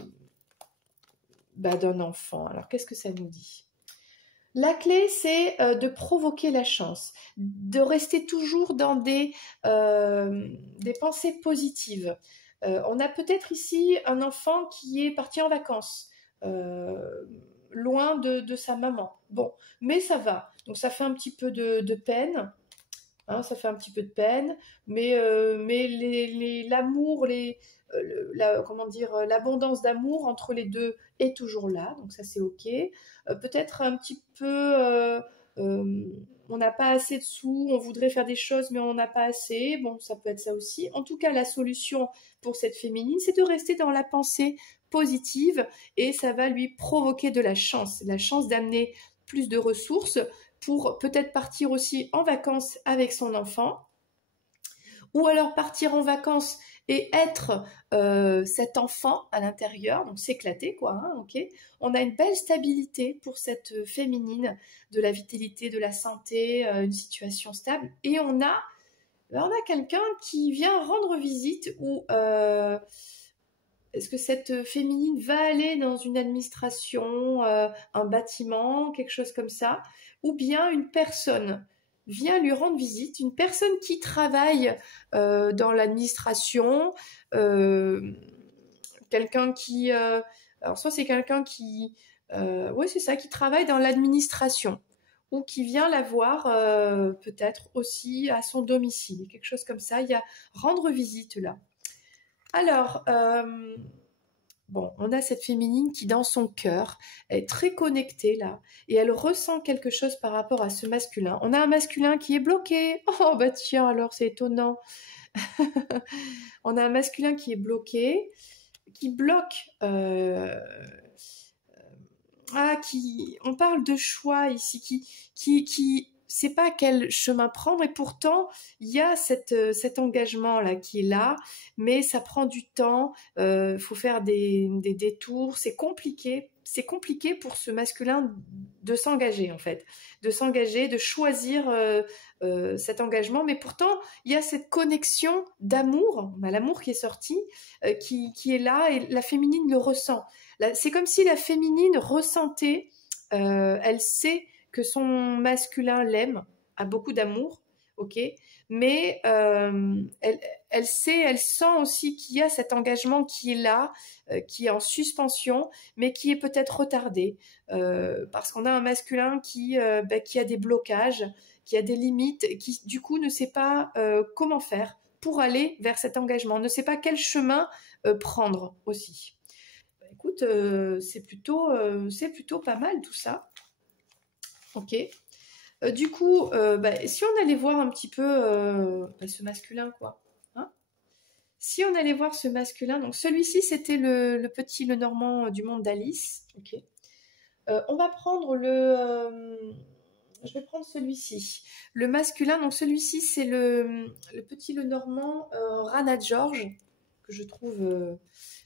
enfant, alors qu'est-ce que ça nous dit? La clé, c'est de provoquer la chance, de rester toujours dans des pensées positives. On a peut-être ici un enfant qui est parti en vacances, loin de sa maman. Bon, mais ça va. Donc ça fait un petit peu de peine. Hein, ça fait un petit peu de peine, mais l'amour, comment dire, l'abondance d'amour entre les deux est toujours là, donc ça c'est ok. Peut-être un petit peu, on n'a pas assez de sous, on voudrait faire des choses mais on n'a pas assez, bon ça peut être ça aussi. En tout cas la solution pour cette féminine c'est de rester dans la pensée positive et ça va lui provoquer de la chance d'amener plus de ressources pour peut-être partir aussi en vacances avec son enfant, ou alors partir en vacances et être cet enfant à l'intérieur, donc s'éclater quoi, hein, ok. On a une belle stabilité pour cette féminine, de la vitalité, de la santé, une situation stable, et on a quelqu'un qui vient rendre visite, ou est-ce que cette féminine va aller dans une administration, un bâtiment, quelque chose comme ça, ou bien une personne vient lui rendre visite, une personne qui travaille dans l'administration, quelqu'un qui... alors soit c'est quelqu'un qui... oui, c'est ça, qui travaille dans l'administration, ou qui vient la voir peut-être aussi à son domicile, quelque chose comme ça. Il y a rendre visite là. Alors, bon, on a cette féminine qui, dans son cœur, est très connectée là, et elle ressent quelque chose par rapport à ce masculin. On a un masculin qui est bloqué. Oh bah tiens, alors c'est étonnant. On a un masculin qui est bloqué, qui bloque. On parle de choix ici, qui sait pas quel chemin prendre, et pourtant il y a cet engagement là qui est là, mais ça prend du temps, faut faire des détours, c'est compliqué pour ce masculin de s'engager en fait, de choisir cet engagement, mais pourtant il y a cette connexion d'amour, on a l'amour qui est sorti, qui est là, et la féminine le ressent. C'est comme si la féminine ressentait, elle sait que son masculin l'aime, a beaucoup d'amour, ok, mais elle sait, elle sent aussi qu'il y a cet engagement qui est là, qui est en suspension, mais qui est peut-être retardé, parce qu'on a un masculin qui a des blocages, qui a des limites, qui du coup ne sait pas comment faire pour aller vers cet engagement, ne sait pas quel chemin prendre aussi. Écoute, c'est plutôt pas mal tout ça. Ok. Du coup, si on allait voir un petit peu ce masculin, quoi. Hein, si on allait voir ce masculin, donc celui-ci, c'était le petit, le Normand du monde d'Alice. Ok. On va prendre je vais prendre celui-ci. Le masculin, donc celui-ci, c'est le petit, le Normand Rana George, que je trouve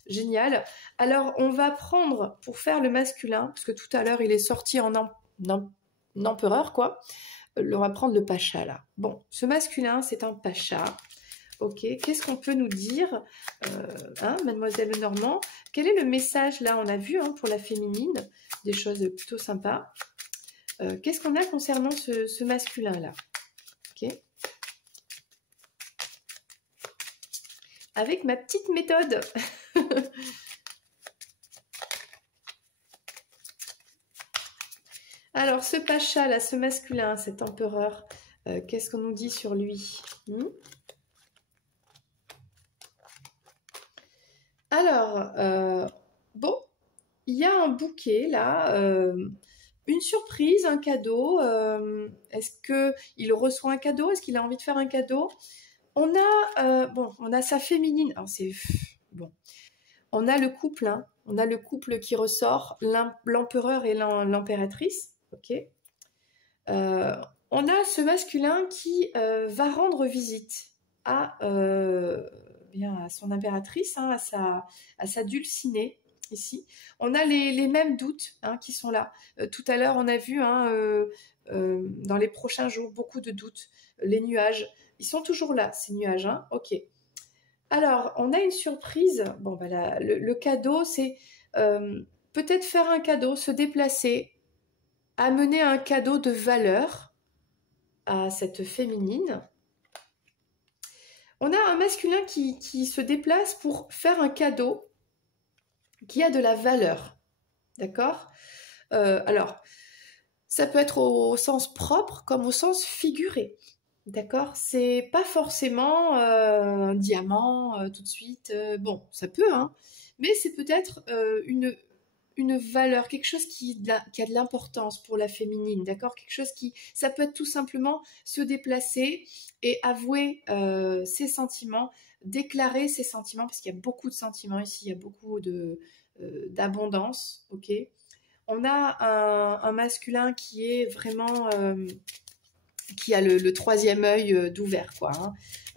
génial. Alors, on va prendre, pour faire le masculin, parce que tout à l'heure, il est sorti en empereur, quoi. On va prendre le pacha, là. Bon, ce masculin, c'est un pacha. Ok, qu'est-ce qu'on peut nous dire, Mademoiselle Lenormand? Quel est le message, là? On a vu, pour la féminine, des choses plutôt sympas. Qu'est-ce qu'on a concernant ce masculin-là? Ok. Avec ma petite méthode. Alors, ce pacha, là, ce masculin, cet empereur, qu'est-ce qu'on nous dit sur lui? Alors, bon, il y a un bouquet, là, une surprise, un cadeau. Est-ce qu'il reçoit un cadeau? Est-ce qu'il a envie de faire un cadeau? On a sa féminine. Alors, c'est... Bon. On a le couple, on a le couple qui ressort, l'empereur et l'impératrice. Ok. On a ce masculin qui va rendre visite à son impératrice, à sa dulcinée, ici. On a les mêmes doutes qui sont là. Tout à l'heure, on a vu dans les prochains jours beaucoup de doutes. Les nuages, ils sont toujours là, ces nuages. Ok. Alors, on a une surprise. Bon, le cadeau, c'est peut-être faire un cadeau, se déplacer, amener un cadeau de valeur à cette féminine. On a un masculin qui se déplace pour faire un cadeau qui a de la valeur. D'accord? Alors, ça peut être au sens propre comme au sens figuré. D'accord? C'est pas forcément un diamant tout de suite. Bon, ça peut, mais c'est peut-être une valeur, quelque chose qui a de l'importance pour la féminine, d'accord? Quelque chose ça peut être tout simplement se déplacer et avouer ses sentiments, déclarer ses sentiments, parce qu'il y a beaucoup de sentiments ici, il y a beaucoup d'abondance, ok? On a un masculin qui est vraiment, qui a le troisième œil d'ouvert, quoi,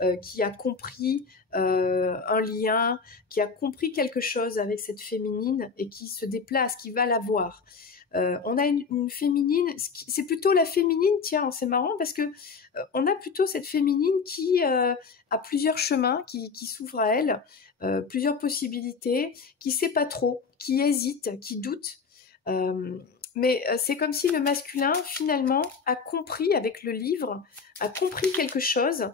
hein, qui a compris un lien, qui a compris quelque chose avec cette féminine et qui se déplace, qui va la voir. On a une féminine, c'est plutôt la féminine, tiens, c'est marrant parce que on a plutôt cette féminine qui a plusieurs chemins qui s'ouvrent à elle, plusieurs possibilités, qui sait pas trop, qui hésite, qui doute. Mais c'est comme si le masculin, finalement, a compris avec le livre, a compris quelque chose.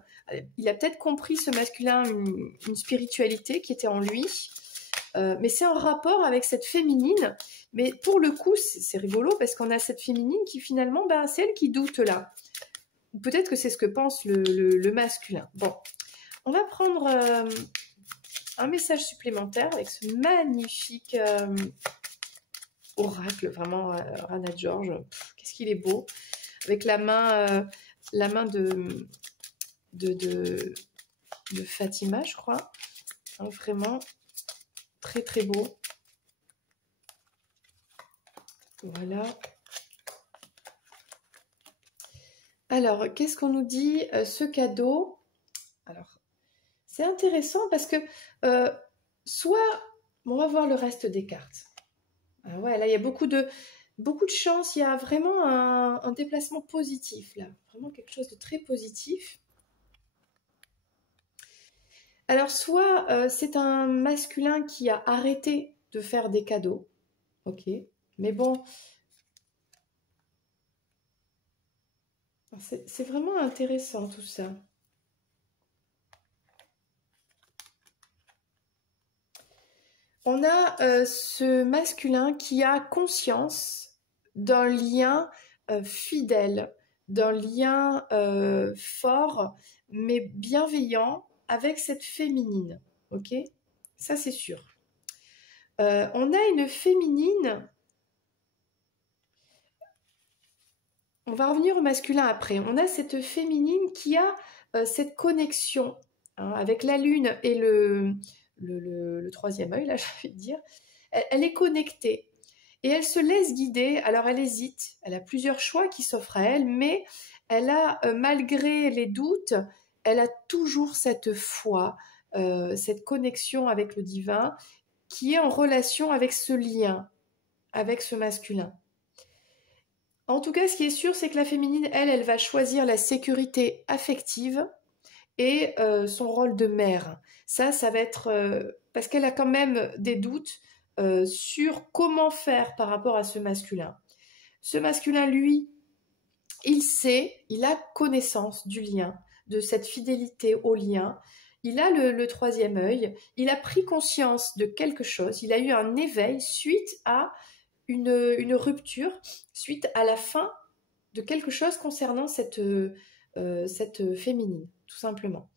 Il a peut-être compris, ce masculin, une spiritualité qui était en lui. Mais c'est en rapport avec cette féminine. Mais pour le coup, c'est rigolo parce qu'on a cette féminine qui, finalement, ben, c'est elle qui doute là. Ou peut-être que c'est ce que pense le masculin. Bon, on va prendre un message supplémentaire avec ce magnifique... oracle, vraiment, Rana George, qu'est-ce qu'il est beau, avec la main de Fatima, je crois, hein, vraiment très très beau. Voilà. Alors, qu'est-ce qu'on nous dit, ce cadeau? Alors, c'est intéressant parce que soit, on va voir le reste des cartes. Ah ouais, là, il y a beaucoup de chance. Il y a vraiment un déplacement positif, là. Vraiment quelque chose de très positif. Alors, soit c'est un masculin qui a arrêté de faire des cadeaux. Ok. Mais bon, c'est vraiment intéressant tout ça. On a ce masculin qui a conscience d'un lien fidèle, d'un lien fort, mais bienveillant avec cette féminine. Ok? Ça, c'est sûr. On a une féminine. On va revenir au masculin après. On a cette féminine qui a cette connexion hein, avec la lune et le troisième œil, là, j'ai envie de dire. Elle est connectée et elle se laisse guider. Alors, elle hésite. Elle a plusieurs choix qui s'offrent à elle, mais elle a, malgré les doutes, elle a toujours cette foi, cette connexion avec le divin qui est en relation avec ce lien, avec ce masculin. En tout cas, ce qui est sûr, c'est que la féminine, elle va choisir la sécurité affective et son rôle de mère. Ça va être... parce qu'elle a quand même des doutes sur comment faire par rapport à ce masculin. Ce masculin, lui, il sait, il a connaissance du lien, de cette fidélité au lien. Il a le troisième œil, il a pris conscience de quelque chose, il a eu un éveil suite à une rupture, suite à la fin de quelque chose concernant cette féminine, tout simplement.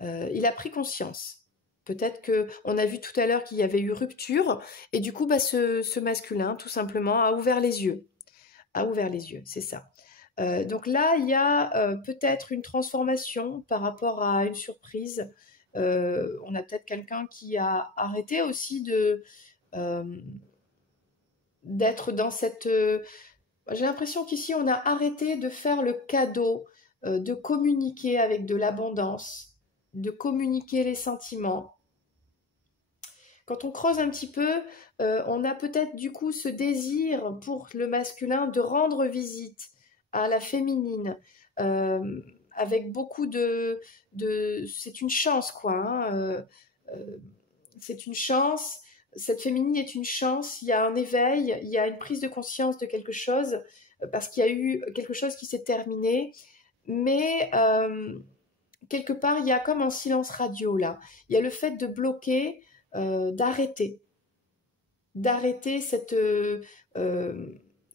Il a pris conscience. Peut-être qu'on a vu tout à l'heure qu'il y avait eu rupture, et du coup, bah, ce masculin, tout simplement, a ouvert les yeux. A ouvert les yeux, c'est ça. Donc là, il y a peut-être une transformation par rapport à une surprise. On a peut-être quelqu'un qui a arrêté aussi d'être dans cette... j'ai l'impression qu'ici, on a arrêté de faire le cadeau, de communiquer avec de l'abondance, de communiquer les sentiments. Quand on creuse un petit peu, on a peut-être du coup ce désir pour le masculin de rendre visite à la féminine, avec beaucoup de c'est une chance, quoi. Hein, c'est une chance. Cette féminine est une chance. Il y a un éveil, il y a une prise de conscience de quelque chose, parce qu'il y a eu quelque chose qui s'est terminé. Mais quelque part, il y a comme un silence radio là. Il y a le fait de bloquer, d'arrêter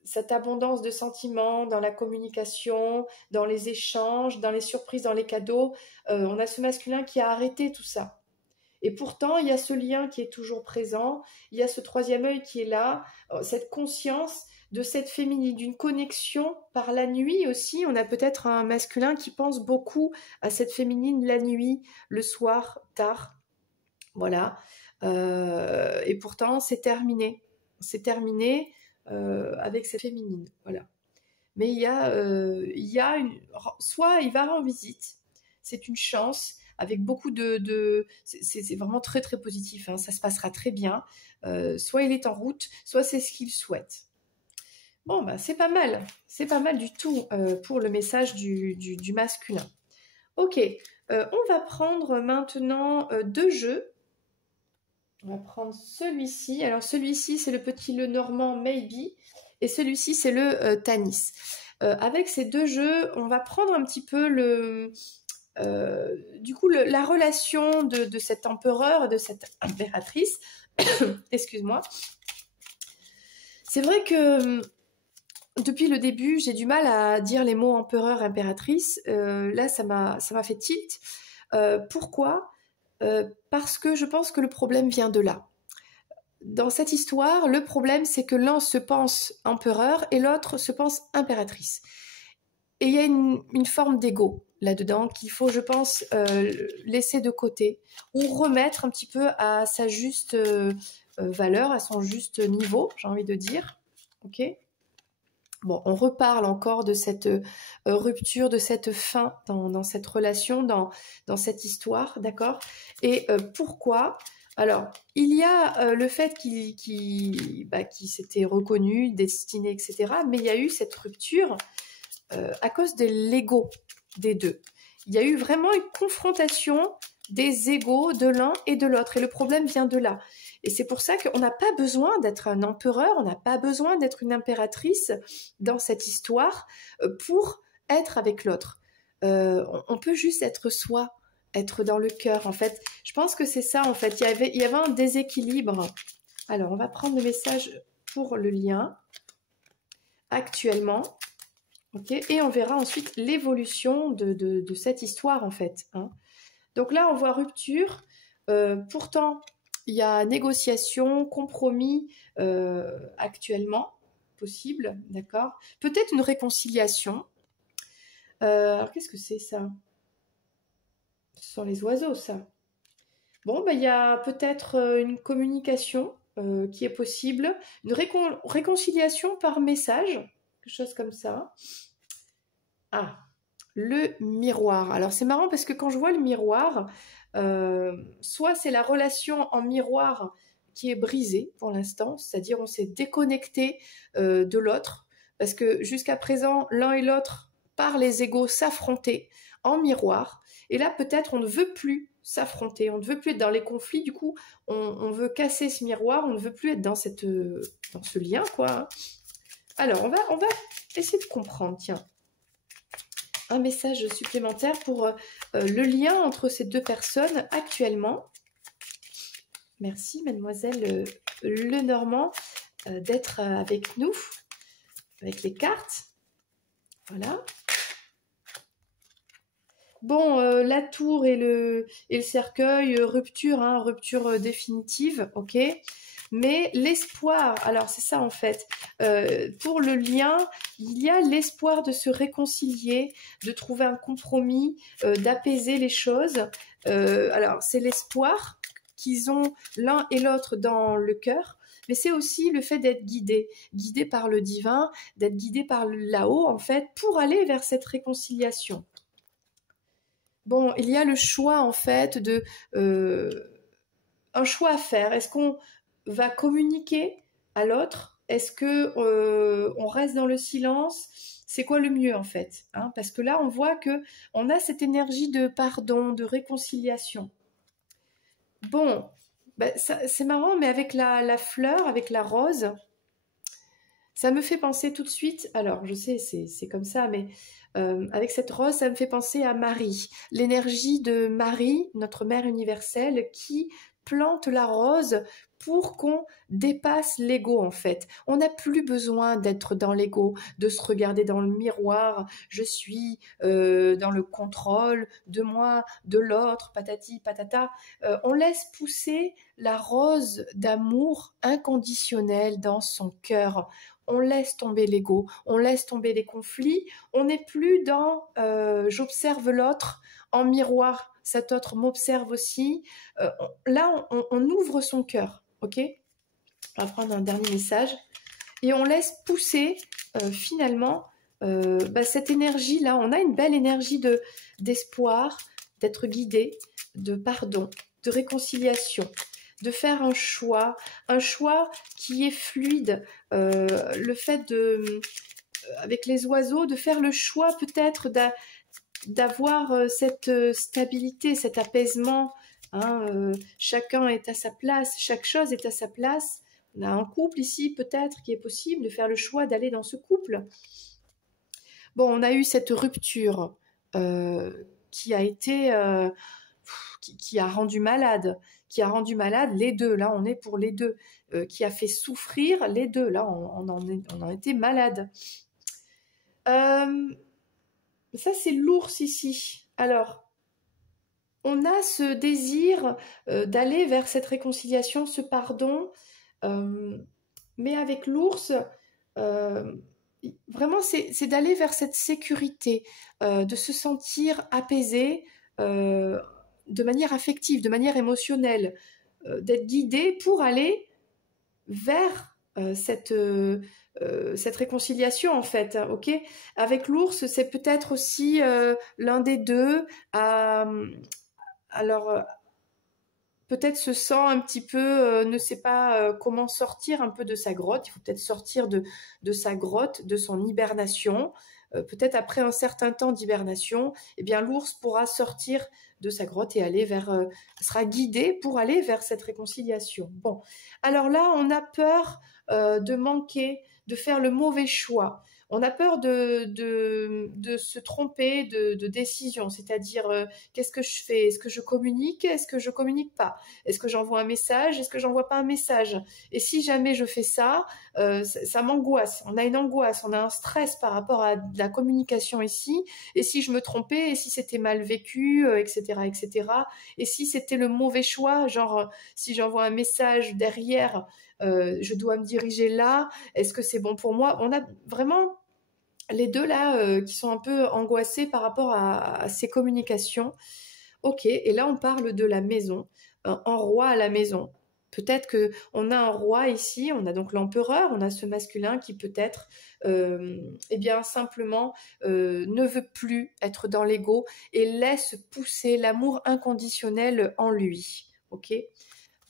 cette abondance de sentiments dans la communication, dans les échanges, dans les surprises, dans les cadeaux. On a ce masculin qui a arrêté tout ça. Et pourtant, il y a ce lien qui est toujours présent, il y a ce troisième œil qui est là, cette conscience de cette féminine, d'une connexion par la nuit aussi. On a peut-être un masculin qui pense beaucoup à cette féminine la nuit, le soir, tard. Voilà. Et pourtant, c'est terminé. C'est terminé. avec cette féminine, voilà. Mais il y a soit il va en visite, c'est une chance, avec beaucoup c'est vraiment très très positif, hein, ça se passera très bien. Soit il est en route, soit c'est ce qu'il souhaite. Bon, bah, c'est pas mal du tout pour le message du masculin. Ok, on va prendre maintenant deux jeux. On va prendre celui-ci. Alors celui-ci, c'est le petit Lenormand Maybe, et celui-ci, c'est le Tanis. Avec ces deux jeux, on va prendre un petit peu la relation de cet empereur et de cette impératrice. Excuse-moi. C'est vrai que depuis le début, j'ai du mal à dire les mots empereur, impératrice. Là, ça m'a fait tilt. Pourquoi ? Parce que je pense que le problème vient de là. Dans cette histoire, le problème, c'est que l'un se pense empereur et l'autre se pense impératrice. Et il y a une forme d'ego là-dedans qu'il faut, je pense, laisser de côté ou remettre un petit peu à sa juste valeur, à son juste niveau, j'ai envie de dire. Ok ? Bon, on reparle encore de cette rupture, de cette fin dans cette relation, dans cette histoire, d'accord ? Et pourquoi ? Alors, il y a le fait qu'il s'était reconnu, destiné, etc. Mais il y a eu cette rupture à cause de l'ego des deux. Il y a eu vraiment une confrontation des égos de l'un et de l'autre. Et le problème vient de là. Et c'est pour ça qu'on n'a pas besoin d'être un empereur, on n'a pas besoin d'être une impératrice dans cette histoire pour être avec l'autre. On peut juste être soi, être dans le cœur, en fait. Je pense que c'est ça, en fait. Il y avait un déséquilibre. Alors, on va prendre le message pour le lien actuellement. Okay, et on verra ensuite l'évolution de cette histoire, en fait. Hein. Donc là, on voit rupture. Pourtant, il y a négociation, compromis actuellement possible, d'accord ? Peut-être une réconciliation. Alors, qu'est-ce que c'est ça ? Ce sont les oiseaux, ça. Bon, ben, il y a peut-être une communication qui est possible, une réconciliation par message, quelque chose comme ça. Ah, le miroir. Alors, c'est marrant parce que quand je vois le miroir, soit c'est la relation en miroir qui est brisée pour l'instant, c'est-à-dire on s'est déconnecté de l'autre, parce que jusqu'à présent, l'un et l'autre, par les égos, s'affrontaient en miroir, et là peut-être on ne veut plus s'affronter, on ne veut plus être dans les conflits, du coup on veut casser ce miroir, on ne veut plus être dans ce lien, quoi. Alors on va essayer de comprendre, tiens. Un message supplémentaire pour le lien entre ces deux personnes actuellement. Merci mademoiselle Lenormand d'être avec nous, avec les cartes. Voilà. Bon, la tour et le cercueil, rupture, hein, rupture définitive, ok. Mais l'espoir, alors c'est ça en fait, pour le lien, il y a l'espoir de se réconcilier, de trouver un compromis, d'apaiser les choses. Alors c'est l'espoir qu'ils ont l'un et l'autre dans le cœur, mais c'est aussi le fait d'être guidé par le divin, d'être guidé par là-haut en fait, pour aller vers cette réconciliation. Bon, il y a le choix en fait un choix à faire. Est-ce qu'on va communiquer à l'autre ? Est-ce que on reste dans le silence ? C'est quoi le mieux en fait, hein ? Parce que là, on voit que on a cette énergie de pardon, de réconciliation. Bon, ben, c'est marrant, mais avec la fleur, avec la rose, ça me fait penser tout de suite. Alors, je sais, c'est comme ça, mais avec cette rose, ça me fait penser à Marie, l'énergie de Marie, notre mère universelle, qui plante la rose pour qu'on dépasse l'ego en fait. On n'a plus besoin d'être dans l'ego, de se regarder dans le miroir, je suis dans le contrôle de moi, de l'autre, patati patata. On laisse pousser la rose d'amour inconditionnel dans son cœur. On laisse tomber l'ego, on laisse tomber les conflits, on n'est plus dans j'observe l'autre en miroir, cet autre m'observe aussi. Là, on ouvre son cœur, ok ? On va prendre un dernier message et on laisse pousser finalement cette énergie-là. On a une belle énergie d'espoir, d'être guidé, de pardon, de réconciliation, de faire un choix qui est fluide. Le fait avec les oiseaux, de faire le choix peut-être d'avoir cette stabilité, cet apaisement. Chacun est à sa place, chaque chose est à sa place. On a un couple ici peut-être qui est possible de faire le choix d'aller dans ce couple. Bon, on a eu cette rupture qui a été... qui a rendu malade, les deux, là on est pour les deux, qui a fait souffrir les deux, là on en était malade. Ça c'est l'ours ici. Alors, on a ce désir d'aller vers cette réconciliation, ce pardon, mais avec l'ours, vraiment c'est d'aller vers cette sécurité, de se sentir apaisé, de manière affective, de manière émotionnelle, d'être guidé pour aller vers cette réconciliation en fait, ok. Avec l'ours, c'est peut-être aussi l'un des deux alors peut-être se sent un petit peu, ne sait pas comment sortir un peu de sa grotte. Il faut peut-être sortir de sa grotte, de son hibernation. Peut-être après un certain temps d'hibernation, eh bien l'ours pourra sortir de sa grotte et aller sera guidé pour aller vers cette réconciliation. Bon, alors là, on a peur de manquer, de faire le mauvais choix. On a peur de se tromper de décision, c'est-à-dire qu'est-ce que je fais? Est-ce que je communique? Est-ce que je communique pas? Est-ce que j'envoie un message? Est-ce que j'envoie pas un message? Et si jamais je fais ça, ça m'angoisse. On a une angoisse, on a un stress par rapport à de la communication ici. Et si je me trompais? Et si c'était mal vécu, etc., etc. Et si c'était le mauvais choix, genre si j'envoie un message derrière, je dois me diriger là. Est-ce que c'est bon pour moi? On a vraiment les deux là qui sont un peu angoissés par rapport à ces communications. Ok, et là on parle de la maison, un roi à la maison. Peut-être qu'on a un roi ici, on a donc l'empereur, on a ce masculin qui peut-être eh bien simplement ne veut plus être dans l'ego et laisse pousser l'amour inconditionnel en lui. Ok,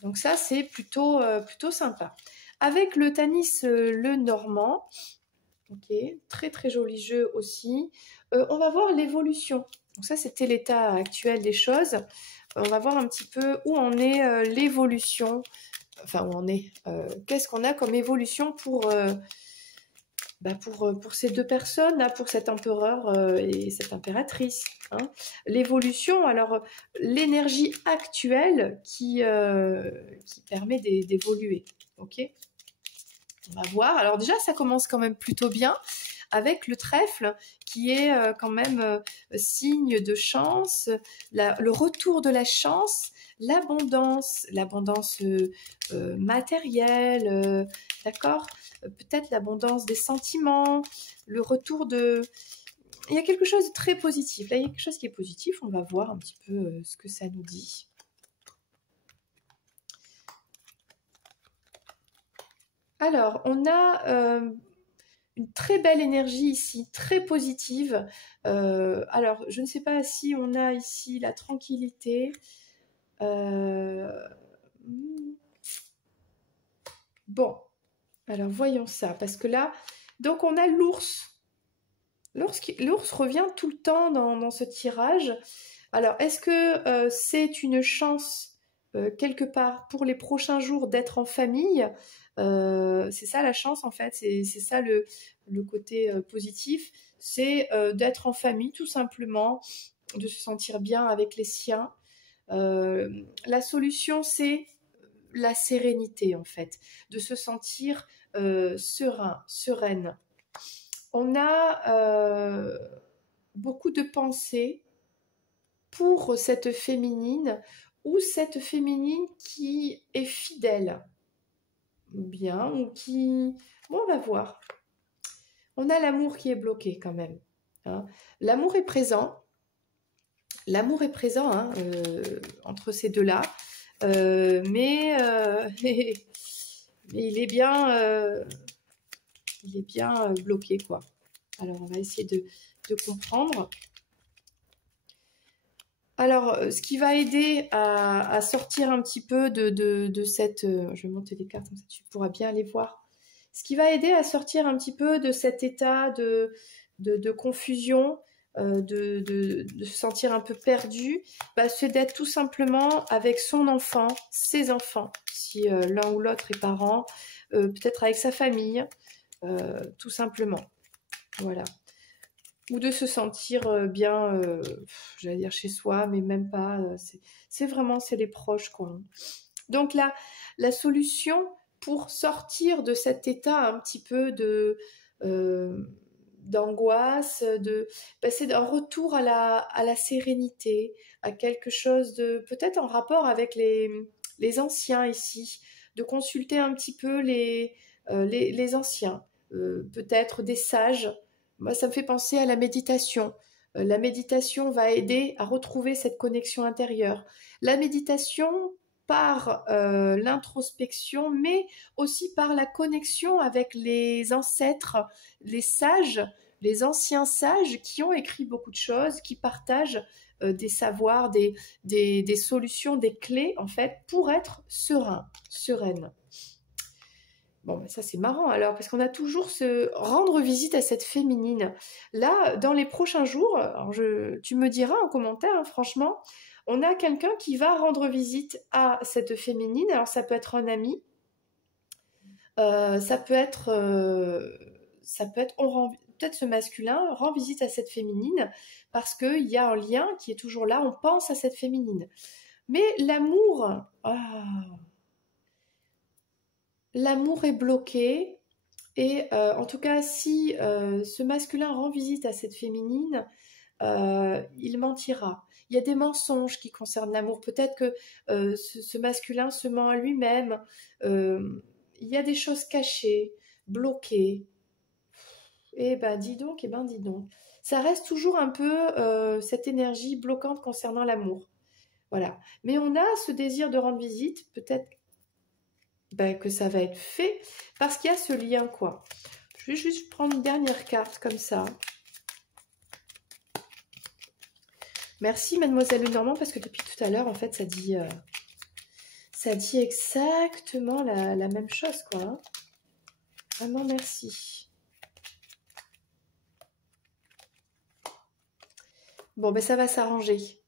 donc ça c'est plutôt sympa. Avec le Tanis le Normand, ok, très très joli jeu aussi. On va voir l'évolution. Donc ça, c'était l'état actuel des choses. On va voir un petit peu où en est l'évolution. Enfin, où on est. Qu'est-ce qu'on a comme évolution pour ces deux personnes, là, pour cet empereur et cette impératrice. Hein. L'évolution, alors l'énergie actuelle qui permet d'évoluer. Ok. On va voir. Alors déjà, ça commence quand même plutôt bien avec le trèfle qui est quand même signe de chance, le retour de la chance, l'abondance matérielle, d'accord, peut-être l'abondance des sentiments, le retour de... Il y a quelque chose de très positif. Là, il y a quelque chose qui est positif. On va voir un petit peu ce que ça nous dit. Alors, on a une très belle énergie ici, très positive. Alors, je ne sais pas si on a ici la tranquillité. Bon, alors voyons ça, parce que là, donc on a l'ours. L'ours revient tout le temps dans ce tirage. Alors, est-ce que c'est une chance quelque part pour les prochains jours d'être en famille? C'est ça la chance en fait, c'est ça le côté positif, c'est d'être en famille tout simplement, de se sentir bien avec les siens. La solution c'est la sérénité en fait, de se sentir serein, sereine. On a beaucoup de pensées pour cette féminine ou cette féminine qui est fidèle. Bien, ou qui... Bon, on va voir. On a l'amour qui est bloqué quand même. Hein. L'amour est présent. L'amour est présent hein, entre ces deux-là. Mais il est bien... il est bien bloqué, quoi. Alors, on va essayer de comprendre. Alors, ce qui va aider à sortir un petit peu de cette... je vais monter les cartes, comme ça tu pourras bien les voir. Ce qui va aider à sortir un petit peu de cet état de confusion, de se sentir un peu perdu, bah, c'est d'être tout simplement avec son enfant, ses enfants, si l'un ou l'autre est parent, peut-être avec sa famille, tout simplement. Voilà. Ou de se sentir bien, j'allais dire chez soi, mais même pas. C'est vraiment, c'est les proches, quoi. Donc là, la solution pour sortir de cet état un petit peu d'angoisse, c'est un retour à la sérénité, à quelque chose de peut-être en rapport avec les anciens ici, de consulter un petit peu les anciens, peut-être des sages. Moi, ça me fait penser à la méditation. La méditation va aider à retrouver cette connexion intérieure. La méditation par l'introspection, mais aussi par la connexion avec les ancêtres, les sages, les anciens sages qui ont écrit beaucoup de choses, qui partagent des savoirs, des solutions, des clés, en fait, pour être serein, sereine. Bon, ben ça c'est marrant alors, parce qu'on a toujours rendre visite à cette féminine. Là, dans les prochains jours, alors tu me diras en commentaire, hein, franchement, on a quelqu'un qui va rendre visite à cette féminine. Alors ça peut être un ami, ça peut être, peut-être ce masculin rend visite à cette féminine parce qu'il y a un lien qui est toujours là. On pense à cette féminine, mais l'amour. L'amour est bloqué et en tout cas si ce masculin rend visite à cette féminine, il mentira. Il y a des mensonges qui concernent l'amour. Peut-être que ce masculin se ment à lui-même. Il y a des choses cachées, bloquées. Eh ben dis donc, dis donc. Ça reste toujours un peu cette énergie bloquante concernant l'amour. Voilà. Mais on a ce désir de rendre visite, peut-être que ça va être fait parce qu'il y a ce lien, quoi. Je vais juste prendre une dernière carte comme ça. Merci Mademoiselle Lenormand, parce que depuis tout à l'heure, en fait, ça dit exactement la même chose, quoi. Hein. Vraiment merci. Bon, ben ça va s'arranger.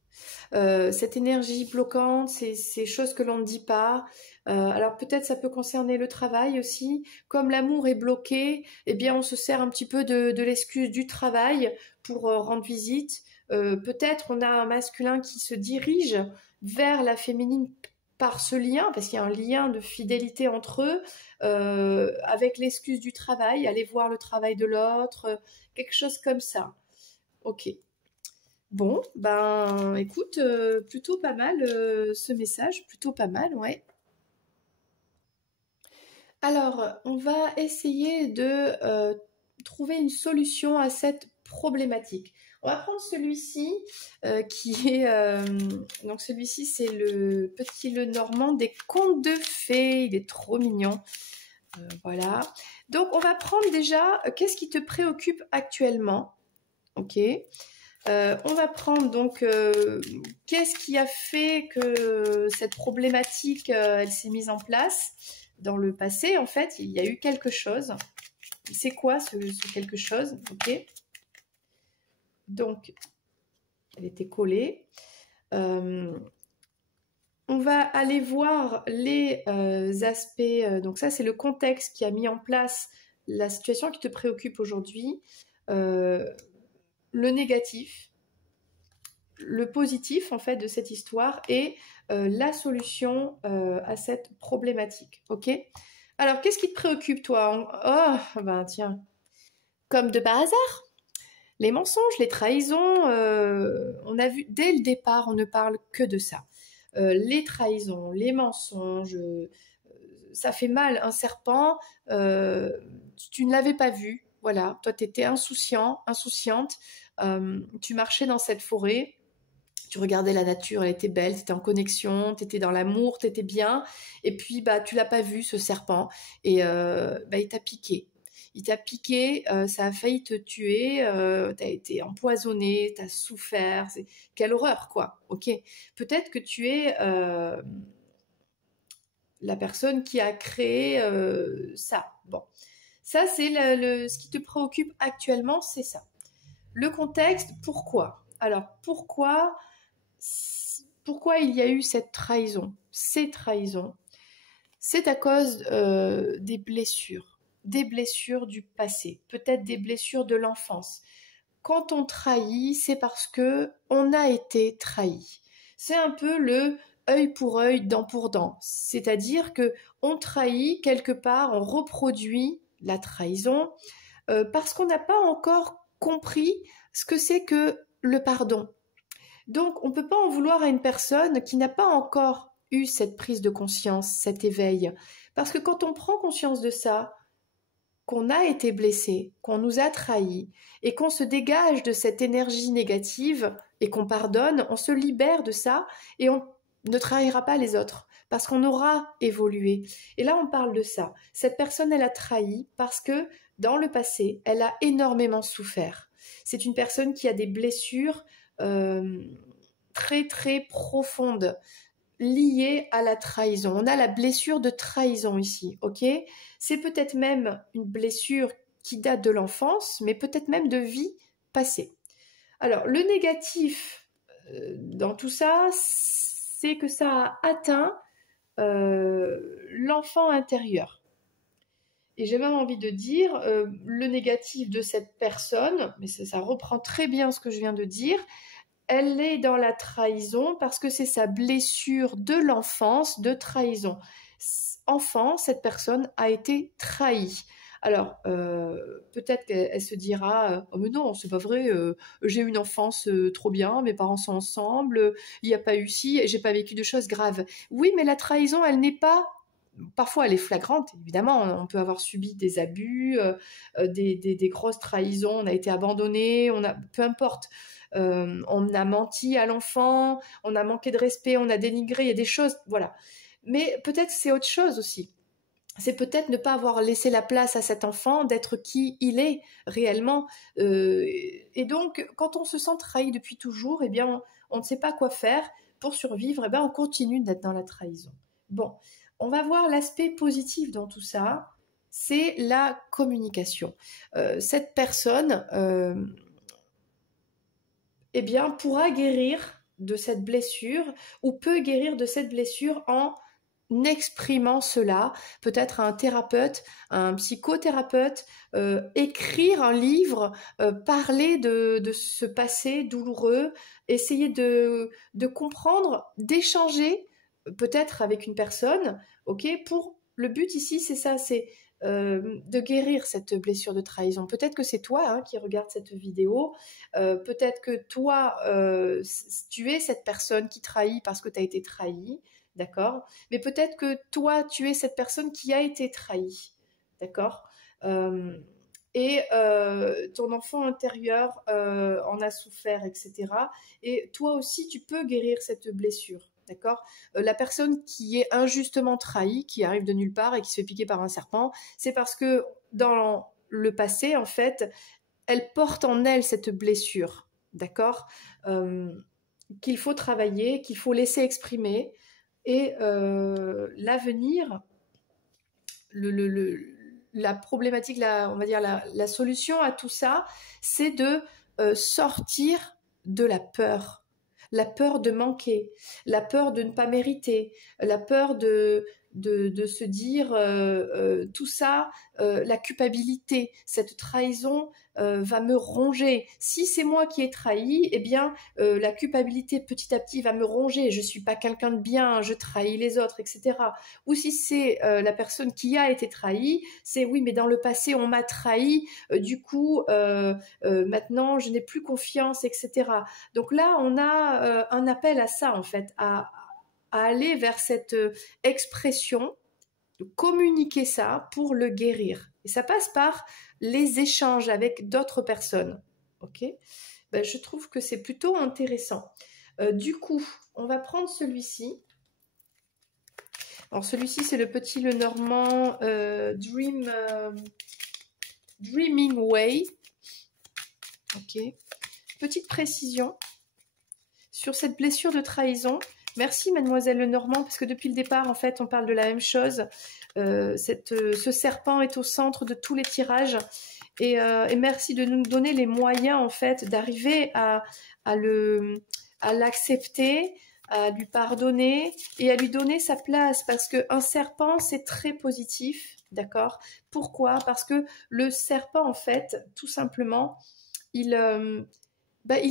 Cette énergie bloquante, ces choses que l'on ne dit pas. Alors peut-être ça peut concerner le travail aussi. Comme l'amour est bloqué, eh bien on se sert un petit peu de l'excuse du travail pour rendre visite. Peut-être on a un masculin qui se dirige vers la féminine par ce lien, parce qu'il y a un lien de fidélité entre eux, avec l'excuse du travail, aller voir le travail de l'autre, quelque chose comme ça. Ok. Bon, ben écoute, plutôt pas mal ce message, plutôt pas mal, ouais. Alors, on va essayer de trouver une solution à cette problématique. On va prendre celui-ci qui est... donc celui-ci, c'est le petit Lenormand des contes de fées. Il est trop mignon. Voilà. Donc, on va prendre déjà, qu'est-ce qui te préoccupe actuellement? Ok. On va prendre donc qu'est-ce qui a fait que cette problématique elle s'est mise en place dans le passé. En fait, il y a eu quelque chose. C'est quoi ce quelque chose? Ok. Donc, elle était collée. On va aller voir les aspects. Donc ça, c'est le contexte qui a mis en place la situation qui te préoccupe aujourd'hui. Le négatif, le positif en fait de cette histoire et la solution à cette problématique. Ok. Alors, qu'est-ce qui te préoccupe toi? Oh, ben tiens, comme de par hasard, les mensonges, les trahisons. On a vu dès le départ, on ne parle que de ça. Les trahisons, les mensonges. Ça fait mal. Un serpent, tu ne l'avais pas vu. Voilà, toi, tu étais insouciant, insouciante. Tu marchais dans cette forêt, tu regardais la nature, elle était belle, tu étais en connexion, tu étais dans l'amour, tu étais bien. Et puis, tu l'as pas vu, ce serpent. Et il t'a piqué. il t'a piqué, ça a failli te tuer, t'as été empoisonné, t'as souffert, quelle horreur quoi, ok. Peut-être que tu es la personne qui a créé ça. Bon, ça c'est ce qui te préoccupe actuellement, c'est ça. Le contexte, pourquoi? Alors pourquoi il y a eu cette trahison? Ces trahisons, c'est à cause des blessures du passé, peut-être des blessures de l'enfance. Quand on trahit, c'est parce que on a été trahi. C'est un peu le œil pour œil, dent pour dent. C'est-à-dire que on trahit quelque part, on reproduit la trahison parce qu'on n'a pas encore compris ce que c'est que le pardon. Donc, on ne peut pas en vouloir à une personne qui n'a pas encore eu cette prise de conscience, cet éveil. Parce que quand on prend conscience de ça, qu'on a été blessé, qu'on nous a trahis, et qu'on se dégage de cette énergie négative, et qu'on pardonne, on se libère de ça, et on ne trahira pas les autres, parce qu'on aura évolué. Et là, on parle de ça. Cette personne, elle a trahi parce que, dans le passé, elle a énormément souffert. C'est une personne qui a des blessures très très profondes liées à la trahison. On a la blessure de trahison ici, ok? C'est peut-être même une blessure qui date de l'enfance, mais peut-être même de vie passée. Alors, le négatif dans tout ça, c'est que ça a atteint l'enfant intérieur. Et j'ai même envie de dire, le négatif de cette personne, mais ça reprend très bien ce que je viens de dire, elle est dans la trahison parce que c'est sa blessure de l'enfance de trahison. Enfant, cette personne a été trahie. Alors, peut-être qu'elle se dira oh mais non, c'est pas vrai, j'ai eu une enfance trop bien, mes parents sont ensemble, il n'y a pas eu ci, j'ai pas vécu de choses graves. Oui, mais la trahison, elle n'est pas... Parfois, elle est flagrante, évidemment. On peut avoir subi des abus, des grosses trahisons, on a été abandonné, peu importe. On a menti à l'enfant, on a manqué de respect, on a dénigré, il y a des choses, voilà. Mais peut-être c'est autre chose aussi. C'est peut-être ne pas avoir laissé la place à cet enfant d'être qui il est réellement. Et donc, quand on se sent trahi depuis toujours, eh bien, on ne sait pas quoi faire pour survivre, eh bien, on continue d'être dans la trahison. Bon, on va voir l'aspect positif dans tout ça, c'est la communication. Cette personne, eh bien, pourra guérir de cette blessure ou peut guérir de cette blessure en exprimant cela, peut-être à un thérapeute, à un psychothérapeute, écrire un livre, parler de ce passé douloureux, essayer de comprendre, d'échanger peut-être avec une personne, ok, pour le but ici c'est ça, c'est de guérir cette blessure de trahison. Peut-être que c'est toi hein, qui regarde cette vidéo, peut-être que toi tu es cette personne qui trahit parce que tu as été trahi, d'accord, mais peut-être que toi tu es cette personne qui a été trahie, d'accord, et ton enfant intérieur en a souffert, etc. Et toi aussi, tu peux guérir cette blessure, d'accord. La personne qui est injustement trahie, qui arrive de nulle part et qui se fait piquer par un serpent, c'est parce que dans le passé, en fait, elle porte en elle cette blessure, d'accord, qu'il faut travailler, qu'il faut laisser exprimer. Et l'avenir, la problématique, on va dire la solution à tout ça, c'est de sortir de la peur de manquer, la peur de ne pas mériter, la peur de se dire tout ça, la culpabilité, cette trahison va me ronger. Si c'est moi qui ai trahi, eh bien la culpabilité petit à petit va me ronger. Je suis pas quelqu'un de bien, je trahis les autres, etc. Ou si c'est la personne qui a été trahie, c'est oui, mais dans le passé on m'a trahi, du coup maintenant je n'ai plus confiance, etc. Donc là on a un appel à ça en fait, à aller vers cette expression, de communiquer ça pour le guérir. Et ça passe par les échanges avec d'autres personnes. Ok, ben, je trouve que c'est plutôt intéressant. Du coup, on va prendre celui-ci. Alors celui-ci, c'est le petit Lenormand Dream Dreaming Way. Ok. Petite précision sur cette blessure de trahison. Merci Mademoiselle Lenormand, parce que depuis le départ, en fait, on parle de la même chose. Ce serpent est au centre de tous les tirages. Et merci de nous donner les moyens, en fait, d'arriver à l'accepter, à lui pardonner et à lui donner sa place. Parce qu'un serpent, c'est très positif, d'accord? Pourquoi? Parce que le serpent, en fait, tout simplement, il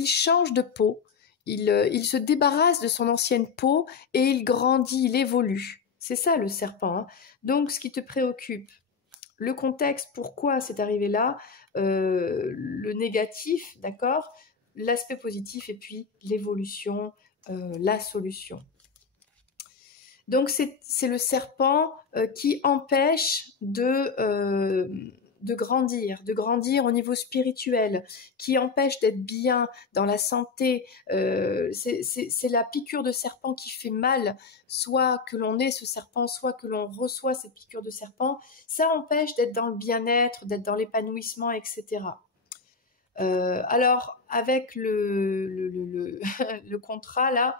change de peau. Il se débarrasse de son ancienne peau et il grandit, il évolue. C'est ça le serpent. Hein. Donc, ce qui te préoccupe, le contexte, pourquoi c'est arrivé là, le négatif, d'accord, l'aspect positif et puis l'évolution, la solution. Donc, c'est le serpent qui empêche de grandir au niveau spirituel, qui empêche d'être bien dans la santé. C'est la piqûre de serpent qui fait mal, soit que l'on ait ce serpent, soit que l'on reçoit cette piqûre de serpent. Ça empêche d'être dans le bien-être, d'être dans l'épanouissement, etc. Alors, avec le contrat, là,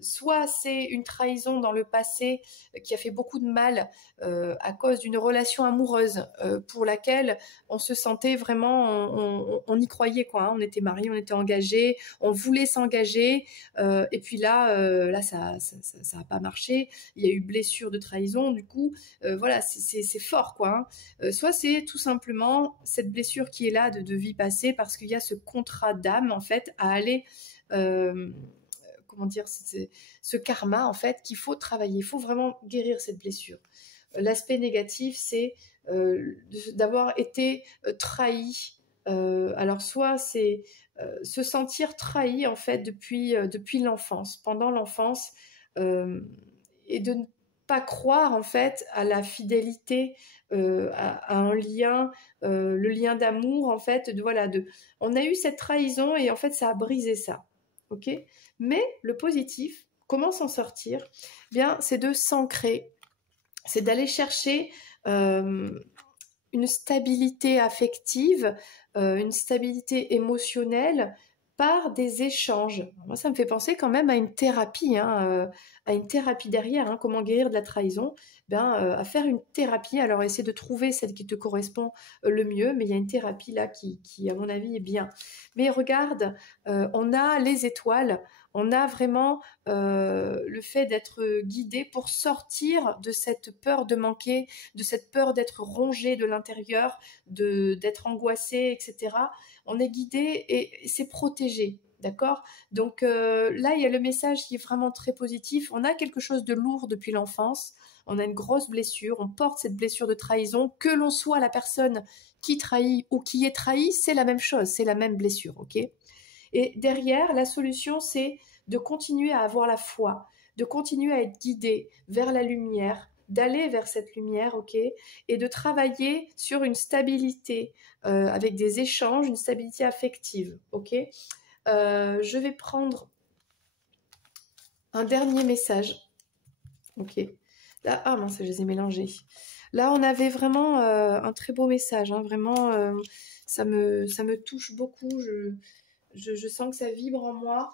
soit c'est une trahison dans le passé qui a fait beaucoup de mal à cause d'une relation amoureuse pour laquelle on se sentait vraiment, on y croyait, quoi. Hein, on était mariés, on était engagés, on voulait s'engager, et puis là ça a pas marché. Il y a eu blessure de trahison, du coup, voilà, c'est fort, quoi. Hein. Soit c'est tout simplement cette blessure qui est là de vie passée, parce qu'il y a ce contrat d'âme en fait à aller comment dire, ce karma en fait qu'il faut travailler, il faut vraiment guérir cette blessure. L'aspect négatif, c'est d'avoir été trahi. Alors soit c'est se sentir trahi en fait depuis l'enfance, pendant l'enfance, et de ne pas croire en fait à la fidélité, à un lien, le lien d'amour en fait, on a eu cette trahison et en fait ça a brisé ça, ok. Mais le positif, comment s'en sortir? Bien, c'est de s'ancrer, c'est d'aller chercher une stabilité affective, une stabilité émotionnelle par des échanges. Moi, ça me fait penser quand même à une thérapie, hein, à une thérapie derrière, hein, comment guérir de la trahison, à faire une thérapie, alors essayer de trouver celle qui te correspond le mieux, mais il y a une thérapie là qui à mon avis, est bien. Mais regarde, on a les étoiles, on a vraiment le fait d'être guidé pour sortir de cette peur de manquer, de cette peur d'être rongé de l'intérieur, d'être angoissé, etc. On est guidé et c'est protégé, d'accord? Donc là, il y a le message qui est vraiment très positif. On a quelque chose de lourd depuis l'enfance, on a une grosse blessure, on porte cette blessure de trahison, que l'on soit la personne qui trahit ou qui est trahi, c'est la même chose, c'est la même blessure, ok? Et derrière, la solution, c'est de continuer à avoir la foi, de continuer à être guidé vers la lumière, d'aller vers cette lumière, ok, et de travailler sur une stabilité avec des échanges, une stabilité affective, ok. Je vais prendre un dernier message, ok. Là, ah mince, je les ai mélangés. Là, on avait vraiment un très beau message, hein, vraiment, ça me touche beaucoup. Je sens que ça vibre en moi.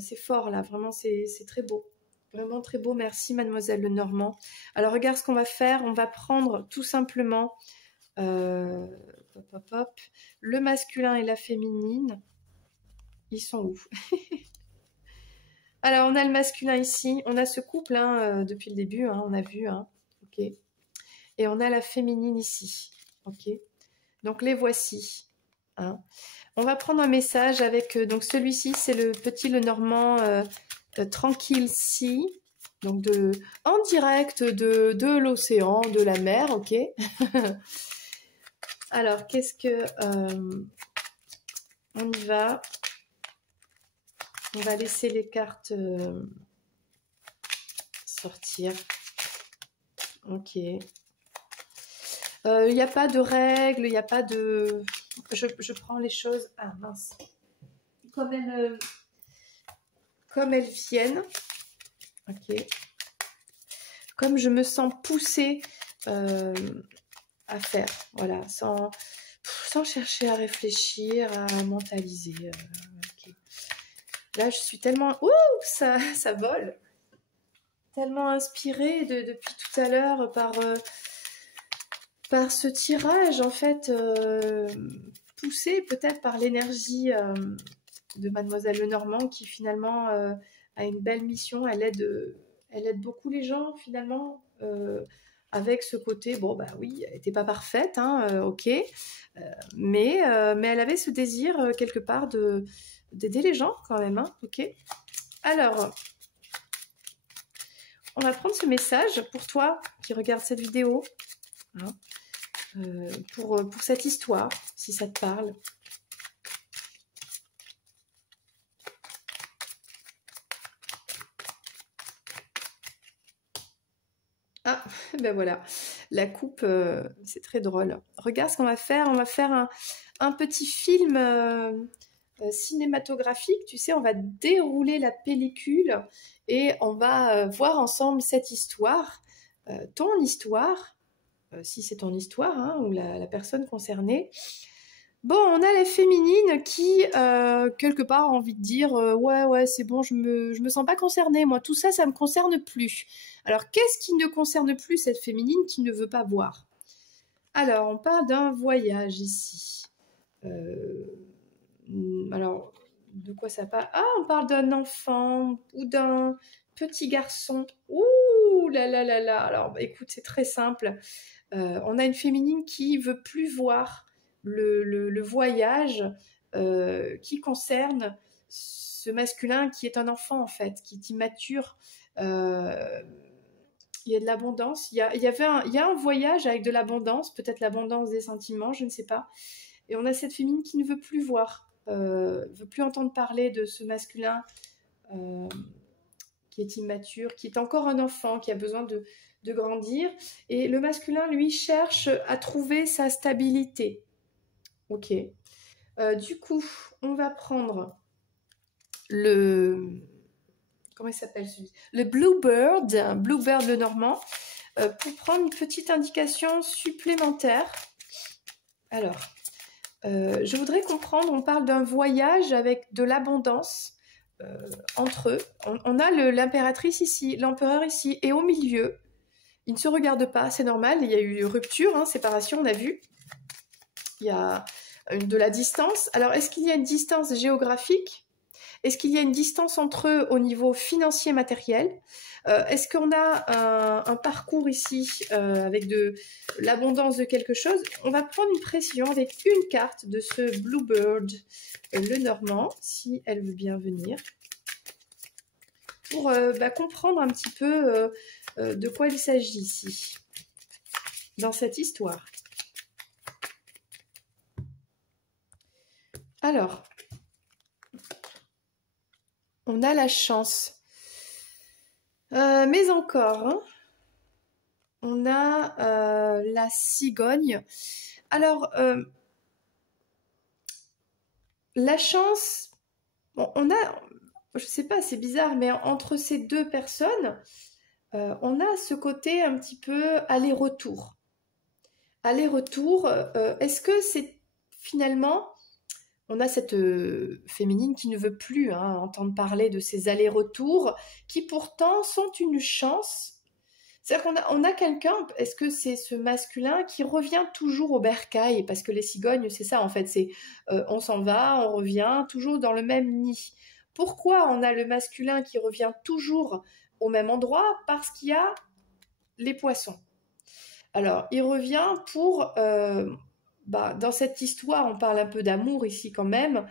C'est fort là, vraiment c'est très beau. Vraiment très beau, merci Mademoiselle Lenormand. Alors regarde ce qu'on va faire, on va prendre tout simplement le masculin et la féminine. Ils sont où? Alors on a le masculin ici, on a ce couple hein, depuis le début, hein, on a vu, hein, ok. Et on a la féminine ici, ok. Donc les voici, hein. On va prendre un message avec, donc celui-ci, c'est le petit Lenormand tranquille si, donc en direct de l'océan, de la mer, ok. Alors, qu'est-ce que... on y va. On va laisser les cartes sortir. Ok. Il n'y a pas de règles, il n'y a pas de... Je prends les choses... Ah mince. Comme elles viennent. Ok. Comme je me sens poussée à faire, voilà, sans chercher à réfléchir, à mentaliser. Ok. Là, je suis tellement... Ouh, ça vole. Tellement inspirée depuis tout à l'heure par ce tirage, en fait, poussé peut-être par l'énergie de Mademoiselle Lenormand, qui finalement a une belle mission. Elle aide beaucoup les gens, finalement, avec ce côté, bon, bah oui, elle n'était pas parfaite, hein, ok, mais elle avait ce désir, quelque part, d'aider les gens, quand même, hein, ok. Alors, on va prendre ce message pour toi qui regarde cette vidéo, hein, pour cette histoire, si ça te parle. Ah, ben voilà, la coupe, c'est très drôle. Regarde ce qu'on va faire, on va faire un petit film cinématographique, tu sais, on va dérouler la pellicule et on va voir ensemble cette histoire, ton histoire, si c'est ton histoire, hein, ou la personne concernée. Bon, on a la féminine qui, quelque part, a envie de dire ouais, c'est bon, je me sens pas concernée, moi, tout ça, ça me concerne plus. Alors, qu'est-ce qui ne concerne plus cette féminine qui ne veut pas voir? Alors, on parle d'un voyage ici. Alors, de quoi ça parle? Ah, on parle d'un enfant ou d'un petit garçon. Ouh là là là là. Alors, bah, écoute, c'est très simple. On a une féminine qui veut plus voir le voyage qui concerne ce masculin qui est un enfant, en fait, qui est immature. Il y a de l'abondance. Il y a un voyage avec de l'abondance, peut-être l'abondance des sentiments, je ne sais pas. Et on a cette féminine qui ne veut plus voir, veut plus entendre parler de ce masculin qui est immature, qui est encore un enfant, qui a besoin de grandir. Et le masculin, lui, cherche à trouver sa stabilité. Ok. Du coup, on va prendre le... Comment il s'appelle celui? Le Bluebird Lenormand, pour prendre une petite indication supplémentaire. Alors, je voudrais comprendre, on parle d'un voyage avec de l'abondance entre eux. On a l'impératrice ici, l'empereur ici, et au milieu, ils ne se regardent pas, c'est normal, il y a eu rupture, hein, séparation, on a vu. Il y a de la distance. Alors, est-ce qu'il y a une distance géographique? Est-ce qu'il y a une distance entre eux au niveau financier matériel? Est-ce qu'on a un parcours ici avec de l'abondance de quelque chose? On va prendre une précision avec une carte de ce Bluebird Lenormand, si elle veut bien venir, pour comprendre un petit peu de quoi il s'agit ici, dans cette histoire. Alors, on a la chance. Mais encore, hein, on a la cigogne. Alors, la chance, bon, on a, je sais pas, c'est bizarre, mais entre ces deux personnes, on a ce côté un petit peu aller-retour. Aller-retour, est-ce que c'est finalement... On a cette féminine qui ne veut plus entendre parler de ces allers-retours, qui pourtant sont une chance. C'est-à-dire qu'on a quelqu'un, est-ce que c'est ce masculin qui revient toujours au bercail? Parce que les cigognes, c'est ça en fait, c'est on s'en va, on revient, toujours dans le même nid. Pourquoi on a le masculin qui revient toujours au même endroit? Parce qu'il y a les poissons. Alors, il revient pour... dans cette histoire, on parle un peu d'amour ici quand même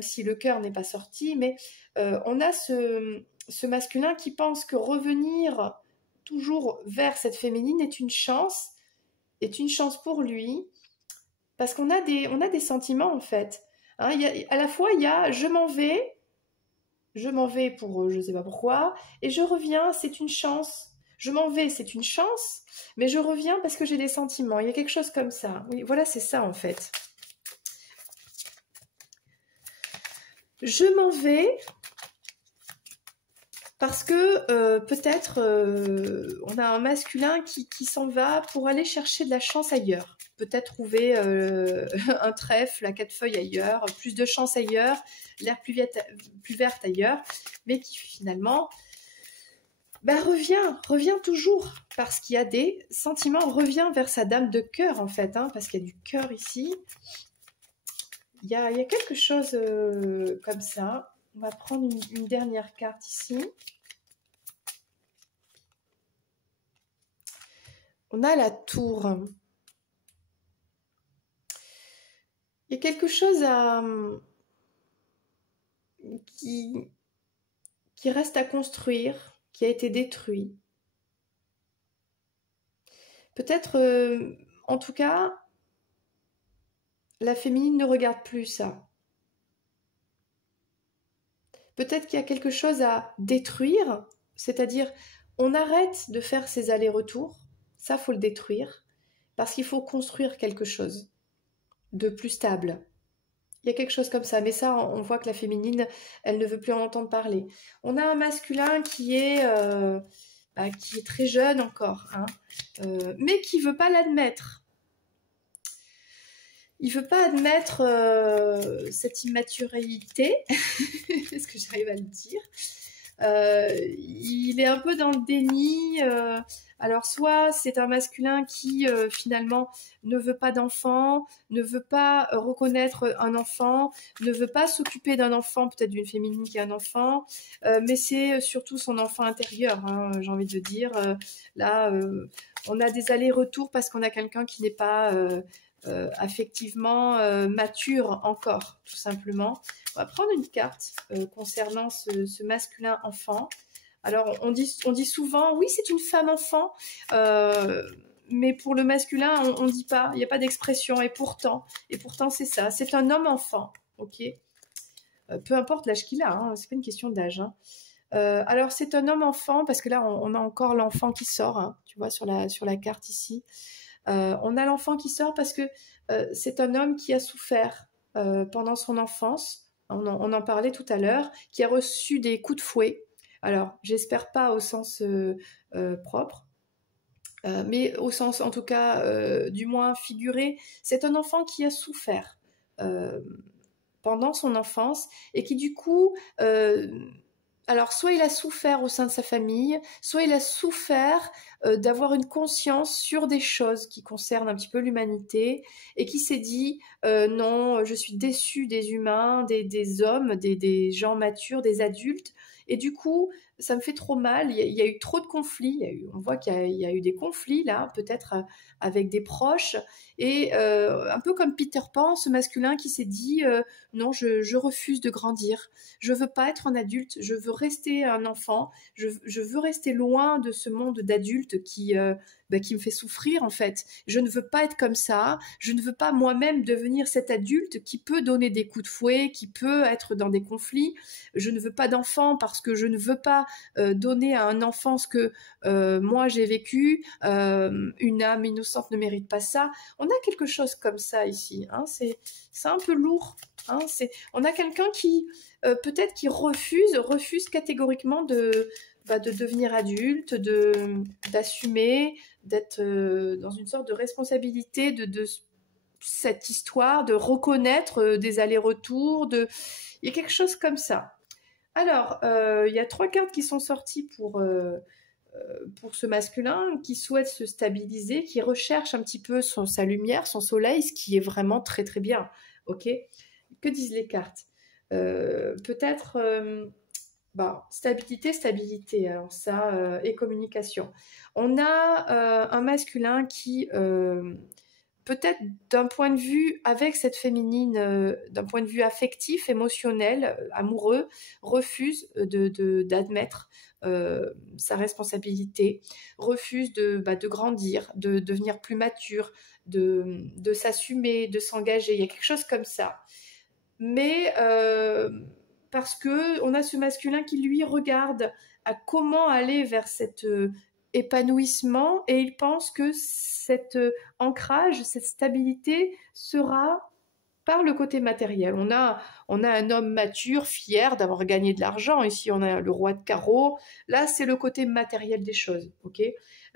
si le cœur n'est pas sorti, mais on a ce masculin qui pense que revenir toujours vers cette féminine est une chance pour lui, parce qu'on a des sentiments en fait. Hein, à la fois, il y a je m'en vais pour je ne sais pas pourquoi, et je reviens, c'est une chance. Je m'en vais, c'est une chance, mais je reviens parce que j'ai des sentiments. Il y a quelque chose comme ça. Oui, voilà, c'est ça en fait. Je m'en vais Parce que peut-être on a un masculin qui s'en va pour aller chercher de la chance ailleurs. Peut-être trouver un trèfle à 4 feuilles ailleurs, plus de chance ailleurs, l'air plus verte ailleurs, mais qui finalement revient toujours, parce qu'il y a des sentiments, revient vers sa dame de cœur en fait, hein, parce qu'il y a du cœur ici. Il y a quelque chose comme ça. On va prendre une dernière carte ici. On a la tour. Il y a quelque chose qui reste à construire, qui a été détruit. Peut-être, en tout cas, la féminine ne regarde plus ça. Peut-être qu'il y a quelque chose à détruire, c'est-à-dire on arrête de faire ces allers-retours, ça faut le détruire, parce qu'il faut construire quelque chose de plus stable. Il y a quelque chose comme ça, mais ça, on voit que la féminine, elle ne veut plus en entendre parler. On a un masculin qui est très jeune encore, hein, mais qui ne veut pas l'admettre. Il ne veut pas admettre cette immaturité, est-ce que j'arrive à le dire? Il est un peu dans le déni. Alors soit c'est un masculin qui finalement ne veut pas d'enfant, ne veut pas reconnaître un enfant, ne veut pas s'occuper d'un enfant, peut-être d'une féminine qui a un enfant, mais c'est surtout son enfant intérieur, hein, j'ai envie de dire. Là, on a des allers-retours parce qu'on a quelqu'un qui n'est pas affectivement mature encore, tout simplement. On va prendre une carte concernant ce masculin enfant. Alors, on dit souvent, oui, c'est une femme enfant, mais pour le masculin, on ne dit pas, il n'y a pas d'expression, et pourtant c'est ça, c'est un homme enfant, ok, peu importe l'âge qu'il a, hein, c'est pas une question d'âge. Hein. Alors, c'est un homme enfant, parce que là, on a encore l'enfant qui sort, hein, tu vois, sur la carte ici. On a l'enfant qui sort parce que c'est un homme qui a souffert pendant son enfance, on en parlait tout à l'heure, qui a reçu des coups de fouet. Alors, j'espère pas au sens propre, mais au sens en tout cas du moins figuré. C'est un enfant qui a souffert pendant son enfance et qui du coup... alors, soit il a souffert au sein de sa famille, soit il a souffert d'avoir une conscience sur des choses qui concernent un petit peu l'humanité et qui s'est dit non, je suis déçu des humains, des hommes, des gens matures, des adultes. Et du coup, ça me fait trop mal. Il y a eu trop de conflits. On voit qu'il y a eu des conflits là, peut-être avec des proches. Et un peu comme Peter Pan, ce masculin qui s'est dit non, je refuse de grandir. Je veux pas être un adulte, je veux rester un enfant, je veux rester loin de ce monde d'adultes qui me fait souffrir en fait. Je ne veux pas être comme ça, je ne veux pas moi-même devenir cet adulte qui peut donner des coups de fouet, qui peut être dans des conflits. Je ne veux pas d'enfant parce que je ne veux pas donner à un enfant ce que moi j'ai vécu. Une âme innocente ne mérite pas ça. On a quelque chose comme ça ici, hein. C'est un peu lourd. Hein. On a quelqu'un qui peut-être qui refuse catégoriquement de devenir adulte, d'assumer, d'être dans une sorte de responsabilité de cette histoire, de reconnaître des allers-retours, il y a quelque chose comme ça. Alors, il y a 3 cartes qui sont sorties pour ce masculin qui souhaite se stabiliser, qui recherche un petit peu sa lumière, son soleil, ce qui est vraiment très très bien. Ok ? Que disent les cartes? Peut-être stabilité, alors ça, et communication. On a un masculin qui, peut-être d'un point de vue avec cette féminine, d'un point de vue affectif, émotionnel, amoureux, refuse d'admettre sa responsabilité, refuse de grandir, de devenir plus mature, de s'assumer, de s'engager. Il y a quelque chose comme ça. Mais parce que on a ce masculin qui lui regarde à comment aller vers cet épanouissement et il pense que cet ancrage, cette stabilité sera par le côté matériel. On a un homme mature, fier d'avoir gagné de l'argent. Ici, on a le roi de carreau. Là, c'est le côté matériel des choses. Ok.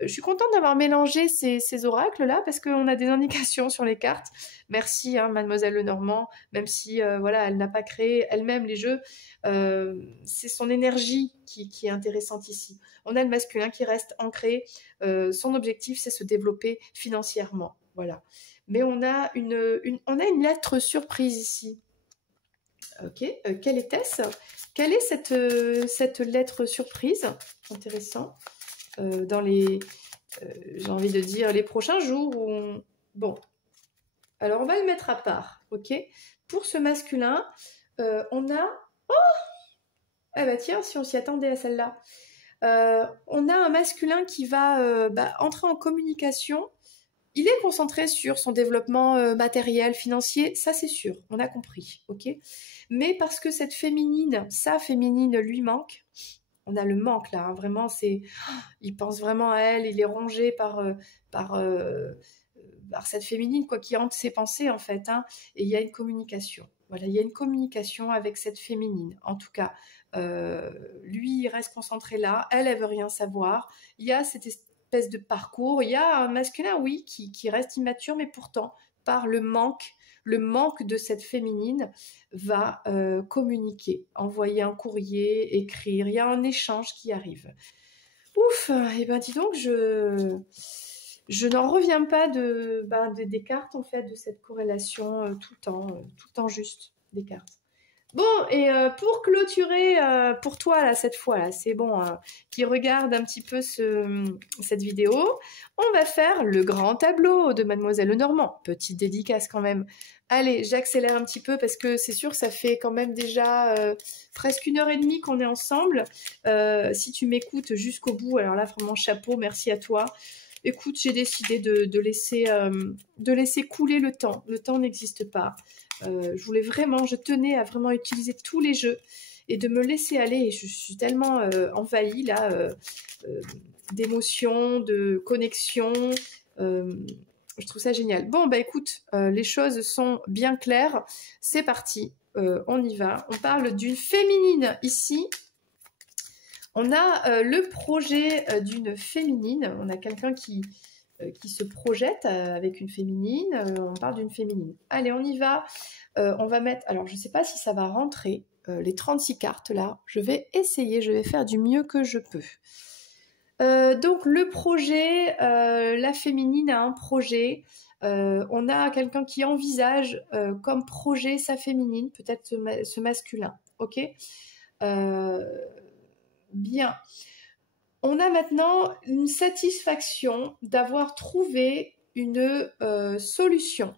Je suis contente d'avoir mélangé ces oracles-là parce qu'on a des indications sur les cartes. Merci, hein, Mademoiselle Lenormand, même si voilà, elle n'a pas créé elle-même les jeux. C'est son énergie qui est intéressante ici. On a le masculin qui reste ancré. Son objectif, c'est se développer financièrement. Voilà. Mais on a une lettre surprise ici. Ok, quelle était-ce? Quelle est cette lettre surprise? Intéressant. Dans les, j'ai envie de dire, les prochains jours. Bon, alors on va le mettre à part. Ok. Pour ce masculin, on a... Ah bah tiens, si on s'y attendait à celle-là. On a un masculin qui va entrer en communication. Il est concentré sur son développement matériel, financier, ça c'est sûr, on a compris, ok. Mais parce que sa féminine lui manque, on a le manque là, hein, vraiment, il pense vraiment à elle, il est rongé par cette féminine quoi, qui hante ses pensées en fait, hein, et il y a une communication. Voilà, il y a une communication avec cette féminine. En tout cas, lui, il reste concentré là, elle veut rien savoir. Il y a cette espèce de parcours. Il y a un masculin, oui, qui reste immature, mais pourtant, par le manque de cette féminine, va communiquer, envoyer un courrier, écrire. Il y a un échange qui arrive. Ouf, et ben dis donc, je n'en reviens pas des cartes, en fait, de cette corrélation tout le temps juste des cartes. Bon, et pour clôturer, pour toi, là, cette fois, là, c'est bon, qui regarde un petit peu cette vidéo, on va faire le grand tableau de Mademoiselle Lenormand. Petite dédicace quand même. Allez, j'accélère un petit peu parce que c'est sûr, ça fait quand même déjà presque 1h30 qu'on est ensemble. Si tu m'écoutes jusqu'au bout, alors là, vraiment, chapeau, merci à toi. Écoute, j'ai décidé de laisser couler le temps. Le temps n'existe pas. Je tenais à vraiment utiliser tous les jeux et de me laisser aller. Et je suis tellement envahie là d'émotions, de connexion. Je trouve ça génial. Bon, bah écoute, les choses sont bien claires. C'est parti, on y va. On parle d'une féminine ici. On a le projet d'une féminine. On a quelqu'un qui se projette avec une féminine. On parle d'une féminine. Allez, on y va. On va mettre... Alors, je ne sais pas si ça va rentrer, les 36 cartes là. Je vais essayer, je vais faire du mieux que je peux. Donc, le projet, la féminine a un projet. On a quelqu'un qui envisage comme projet sa féminine, peut-être ce masculin. Ok, bien. On a maintenant une satisfaction d'avoir trouvé une solution,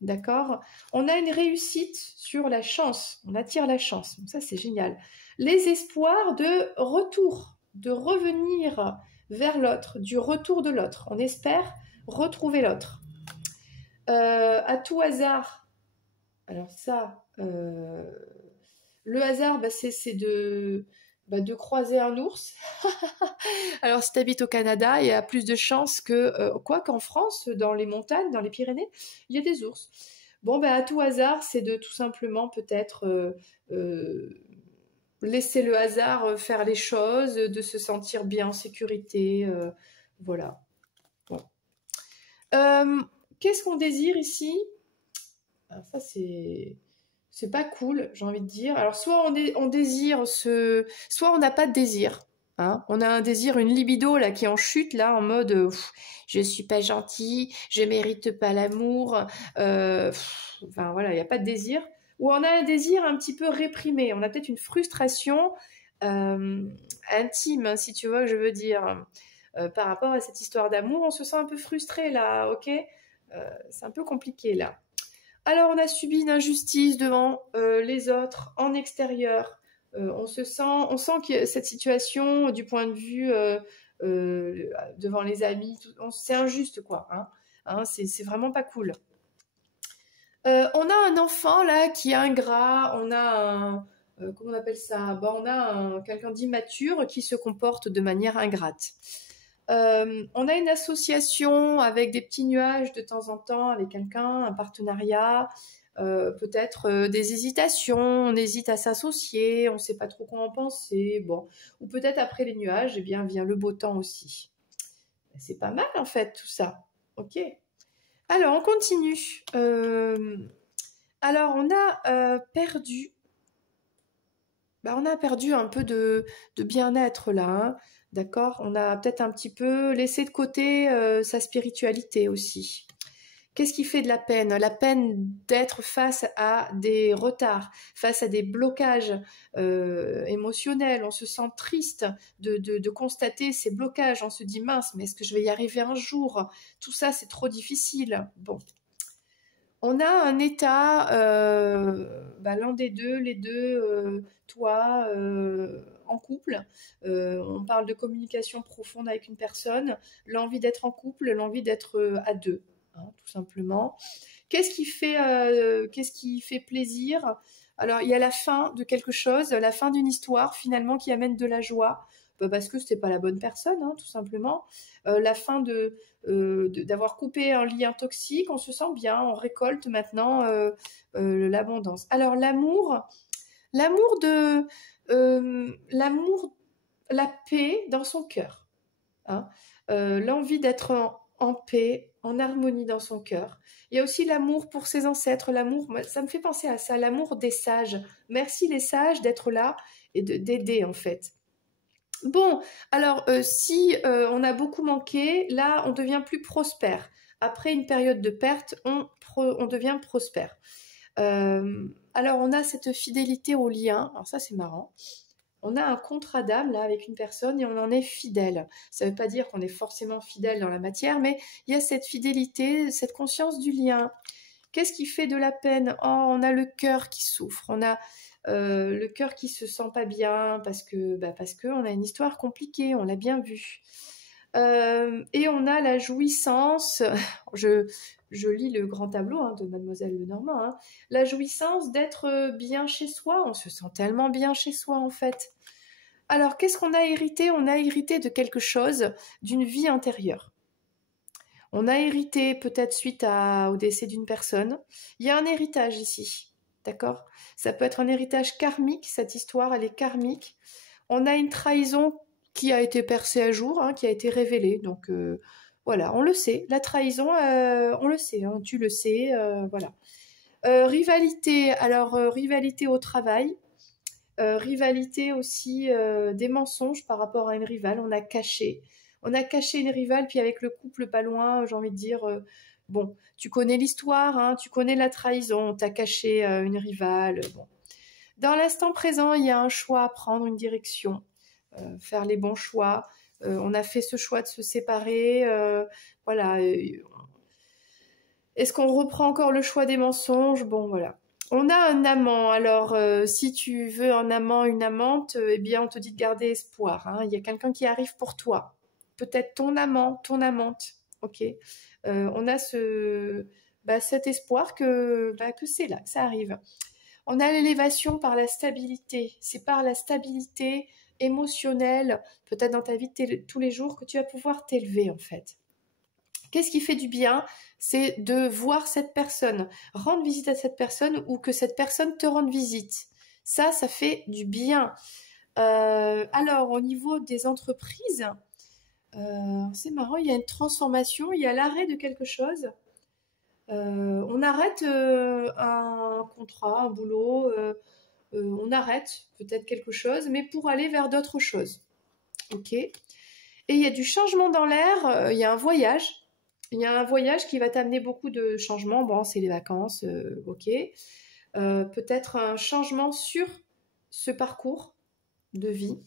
d'accord? On a une réussite sur la chance, on attire la chance, donc ça c'est génial. Les espoirs de retour, de revenir vers l'autre, du retour de l'autre. On espère retrouver l'autre. À tout hasard, alors ça, le hasard, c'est de croiser un ours. Alors, si tu habites au Canada, il y a plus de chances quoi qu'en France, dans les montagnes, dans les Pyrénées, il y a des ours. Bon, à tout hasard, c'est de tout simplement peut-être laisser le hasard faire les choses, de se sentir bien en sécurité. Voilà. Bon. Qu'est-ce qu'on désire ici? Alors, ça, c'est pas cool, j'ai envie de dire. Alors, soit on désire soit on n'a pas de désir. Hein, on a un désir, une libido là qui est en chute là, en mode je suis pas gentil, je mérite pas l'amour. Enfin voilà, il n'y a pas de désir. Ou on a un désir un petit peu réprimé. On a peut-être une frustration intime, si tu vois ce que je veux dire, par rapport à cette histoire d'amour. On se sent un peu frustré là, ok? C'est un peu compliqué là. Alors, on a subi une injustice devant les autres, en extérieur. On sent que cette situation, du point de vue devant les amis, c'est injuste, quoi. Hein, c'est vraiment pas cool. On a un enfant, là, qui est ingrat. On a comment on appelle ça? On a quelqu'un d'immature qui se comporte de manière ingrate. On a une association avec des petits nuages de temps en temps avec quelqu'un, un partenariat. peut-être des hésitations, on hésite à s'associer, on ne sait pas trop quoi en penser, bon. Ou peut-être après les nuages, eh bien, vient le beau temps aussi. C'est pas mal en fait tout ça. Ok. Alors on continue. Alors on a perdu un peu de bien-être là, hein. D'accord? On a peut-être un petit peu laissé de côté sa spiritualité aussi. Qu'est-ce qui fait de la peine? La peine d'être face à des retards, face à des blocages émotionnels. On se sent triste de constater ces blocages. On se dit mince, mais est-ce que je vais y arriver un jour? Tout ça, c'est trop difficile. Bon. On a un état, l'un des deux, les deux, toi, en couple. On parle de communication profonde avec une personne, l'envie d'être en couple, l'envie d'être à deux, hein, tout simplement. Qu'est-ce qui fait plaisir? Alors, il y a la fin de quelque chose, la fin d'une histoire finalement qui amène de la joie, parce que c'était pas la bonne personne, hein, tout simplement. La fin d'avoir coupé un lien toxique, on se sent bien, on récolte maintenant l'abondance. Alors l'amour la paix dans son cœur, hein, l'envie d'être en paix, en harmonie dans son cœur. Il y a aussi l'amour pour ses ancêtres, l'amour, ça me fait penser à ça, l'amour des sages. Merci les sages d'être là et d'aider en fait. Bon, alors si on a beaucoup manqué, là on devient plus prospère. Après une période de perte, on devient prospère. Alors on a cette fidélité au lien, alors ça c'est marrant. On a un contrat d'âme là avec une personne et on en est fidèle. Ça ne veut pas dire qu'on est forcément fidèle dans la matière, mais il y a cette fidélité, cette conscience du lien. Qu'est-ce qui fait de la peine? Oh, on a le cœur qui souffre, on a le cœur qui se sent pas bien parce que on a une histoire compliquée, on l'a bien vu. Et on a la jouissance, je lis le grand tableau hein, de Mademoiselle Lenormand, hein, la jouissance d'être bien chez soi, on se sent tellement bien chez soi en fait. Alors qu'est-ce qu'on a hérité? On a hérité de quelque chose, d'une vie intérieure. On a hérité peut-être suite au décès d'une personne. Il y a un héritage ici, d'accord? Ça peut être un héritage karmique, cette histoire, elle est karmique. On a une trahison qui a été percée à jour, hein, qui a été révélée. Donc voilà, on le sait. La trahison, on le sait, hein, tu le sais, voilà. Rivalité, alors rivalité au travail. Rivalité aussi des mensonges par rapport à une rivale, on a caché. On a caché une rivale, puis avec le couple pas loin, j'ai envie de dire, bon, tu connais l'histoire, hein, tu connais la trahison, t'as caché une rivale, bon. Dans l'instant présent, il y a un choix à prendre, une direction, faire les bons choix. On a fait ce choix de se séparer, voilà. Est-ce qu'on reprend encore le choix des mensonges? Bon, voilà. On a un amant, alors si tu veux un amant, une amante, eh bien on te dit de garder espoir, hein. Il y a quelqu'un qui arrive pour toi, peut-être ton amant, ton amante, ok. On a cet espoir que c'est là, que ça arrive. On a l'élévation par la stabilité, c'est par la stabilité émotionnelle, peut-être dans ta vie de tous les jours, que tu vas pouvoir t'élever en fait. Qu'est-ce qui fait du bien? C'est de voir cette personne, rendre visite à cette personne ou que cette personne te rende visite. Ça fait du bien. Alors, au niveau des entreprises, c'est marrant, il y a une transformation, il y a l'arrêt de quelque chose. On arrête un contrat, un boulot, on arrête peut-être quelque chose, mais pour aller vers d'autres choses. Ok. Et il y a du changement dans l'air, il y a un voyage. Il y a un voyage qui va t'amener beaucoup de changements. Bon, c'est les vacances, ok. Peut-être un changement sur ce parcours de vie.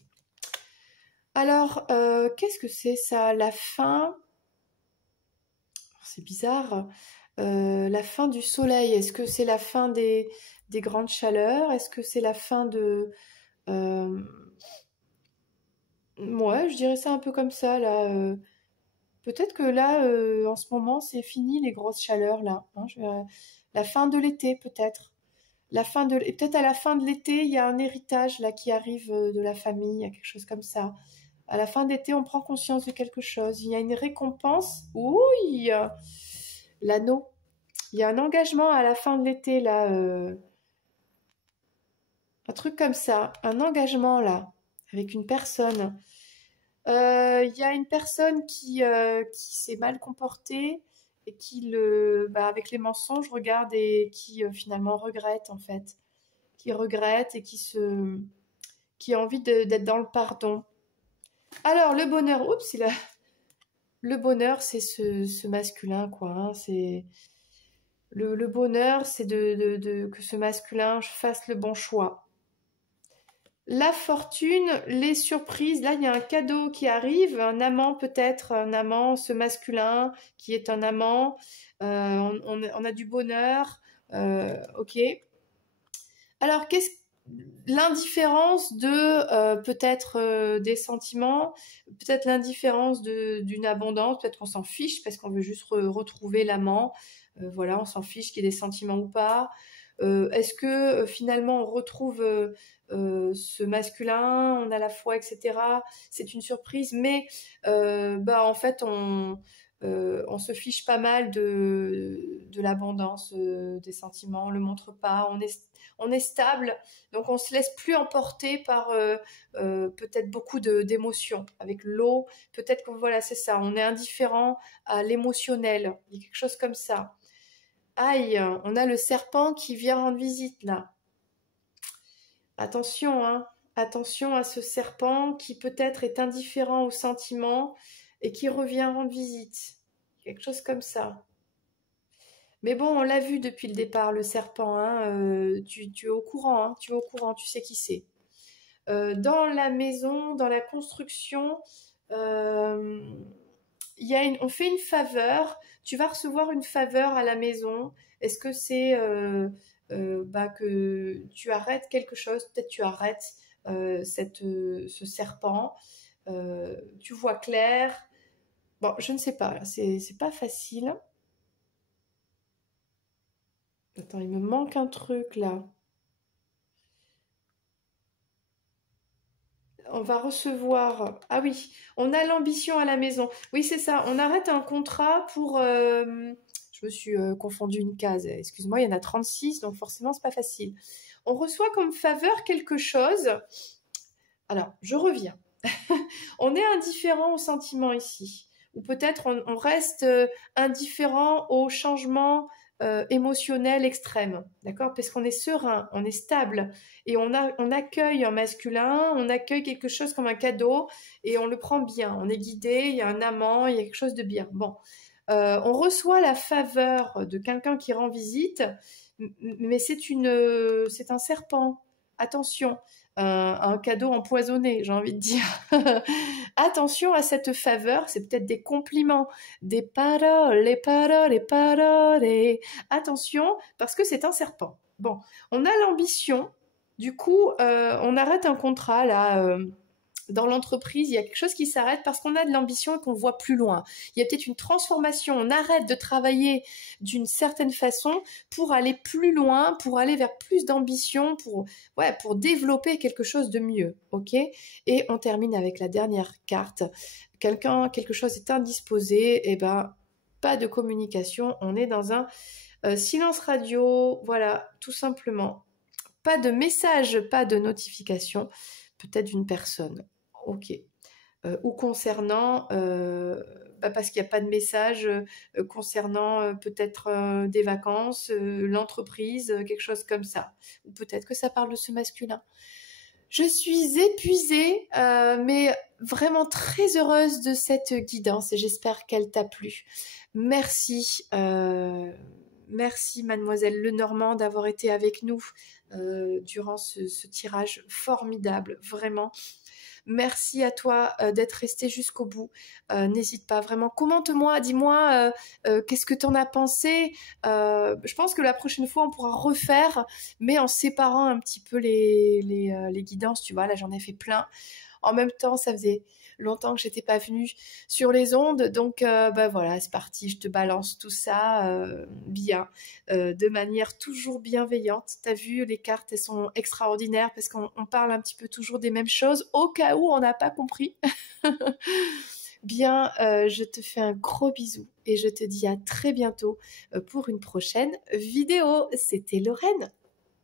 Alors, qu'est-ce que c'est ça? La fin... C'est bizarre. La fin du soleil. Est-ce que c'est la fin des grandes chaleurs? Est-ce que c'est la fin de... Ouais, je dirais ça un peu comme ça, là. Peut-être que là, en ce moment, c'est fini les grosses chaleurs là, hein, la fin de l'été peut-être. Et peut-être à la fin de l'été, il y a un héritage là qui arrive de la famille, il y a quelque chose comme ça. À la fin de l'été, on prend conscience de quelque chose. Il y a une récompense. Oui, l'anneau. Il y a un engagement à la fin de l'été, là. Un truc comme ça. Un engagement, là. Avec une personne. Il y a une personne qui s'est mal comportée et avec les mensonges, regarde et qui finalement regrette, en fait. Qui regrette et qui a envie d'être dans le pardon. Alors, le bonheur, oups, le bonheur, c'est ce masculin, quoi. Hein, c'est le bonheur, c'est que ce masculin fasse le bon choix. La fortune, les surprises. Là, il y a un cadeau qui arrive, un amant peut-être, un amant, ce masculin qui est un amant. On a du bonheur. Ok. Alors, qu'est-ce l'indifférence de peut-être des sentiments, peut-être l'indifférence d'une abondance, peut-être qu'on s'en fiche parce qu'on veut juste retrouver l'amant. Voilà, on s'en fiche qu'il y ait des sentiments ou pas. Est-ce que finalement on retrouve ce masculin, on a la foi, etc. C'est une surprise, mais en fait on se fiche pas mal de l'abondance des sentiments, on le montre pas, on est stable, donc on se laisse plus emporter par peut-être beaucoup d'émotions. Avec l'eau, peut-être que voilà, c'est ça, on est indifférent à l'émotionnel, il y a quelque chose comme ça. Aïe, on a le serpent qui vient rendre visite là. Attention, hein, attention à ce serpent qui peut-être est indifférent aux sentiments et qui revient rendre visite. Quelque chose comme ça. Mais bon, on l'a vu depuis le départ, le serpent. Hein, tu es au courant, hein, tu es au courant, tu sais qui c'est. Dans la maison, dans la construction, on fait une faveur. Tu vas recevoir une faveur à la maison. Est-ce que c'est que tu arrêtes quelque chose? Peut-être tu arrêtes ce serpent. Tu vois clair. Bon, je ne sais pas. C'est pas facile. Attends, il me manque un truc là. On va recevoir. Ah oui, on a l'ambition à la maison. Oui, c'est ça. On arrête un contrat pour. Je me suis confondu une case. Excuse-moi, il y en a 36, donc forcément, c'est pas facile. On reçoit comme faveur quelque chose. Alors, je reviens. On est indifférent aux sentiments ici. Ou peut-être on reste indifférent au changement émotionnel extrême. D'accord? Parce qu'on est serein, on est stable. Et on accueille un masculin, on accueille quelque chose comme un cadeau et on le prend bien. On est guidé, il y a un amant, il y a quelque chose de bien. Bon. On reçoit la faveur de quelqu'un qui rend visite, mais c'est un serpent. Attention, un cadeau empoisonné, j'ai envie de dire. Attention à cette faveur, c'est peut-être des compliments, des paroles, les paroles, les paroles. Attention, parce que c'est un serpent. Bon, on a l'ambition, du coup, on arrête un contrat là. Dans l'entreprise, il y a quelque chose qui s'arrête parce qu'on a de l'ambition et qu'on voit plus loin. Il y a peut-être une transformation. On arrête de travailler d'une certaine façon pour aller plus loin, pour aller vers plus d'ambition, pour développer quelque chose de mieux. Ok? Et on termine avec la dernière carte. Quelque chose est indisposé, et ben pas de communication. On est dans un silence radio. Voilà, tout simplement. Pas de message, pas de notification. Peut-être d'une personne. Ok. Ou concernant, parce qu'il n'y a pas de message concernant peut-être des vacances, l'entreprise, quelque chose comme ça. Ou peut-être que ça parle de ce masculin. Je suis épuisée, mais vraiment très heureuse de cette guidance et j'espère qu'elle t'a plu. Merci. Merci Mademoiselle Lenormand d'avoir été avec nous durant ce tirage formidable, vraiment. Merci à toi d'être resté jusqu'au bout. N'hésite pas vraiment. Commente-moi, dis-moi qu'est-ce que tu en as pensé. Je pense que la prochaine fois, on pourra refaire, mais en séparant un petit peu les guidances. Tu vois, là, j'en ai fait plein. En même temps, ça faisait longtemps que j'étais pas venue sur les ondes, donc voilà, c'est parti, je te balance tout ça bien, de manière toujours bienveillante. T'as vu, les cartes, elles sont extraordinaires parce qu'on parle un petit peu toujours des mêmes choses, au cas où on n'a pas compris. bien, je te fais un gros bisou et je te dis à très bientôt pour une prochaine vidéo. C'était Lorraine.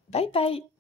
Bye bye.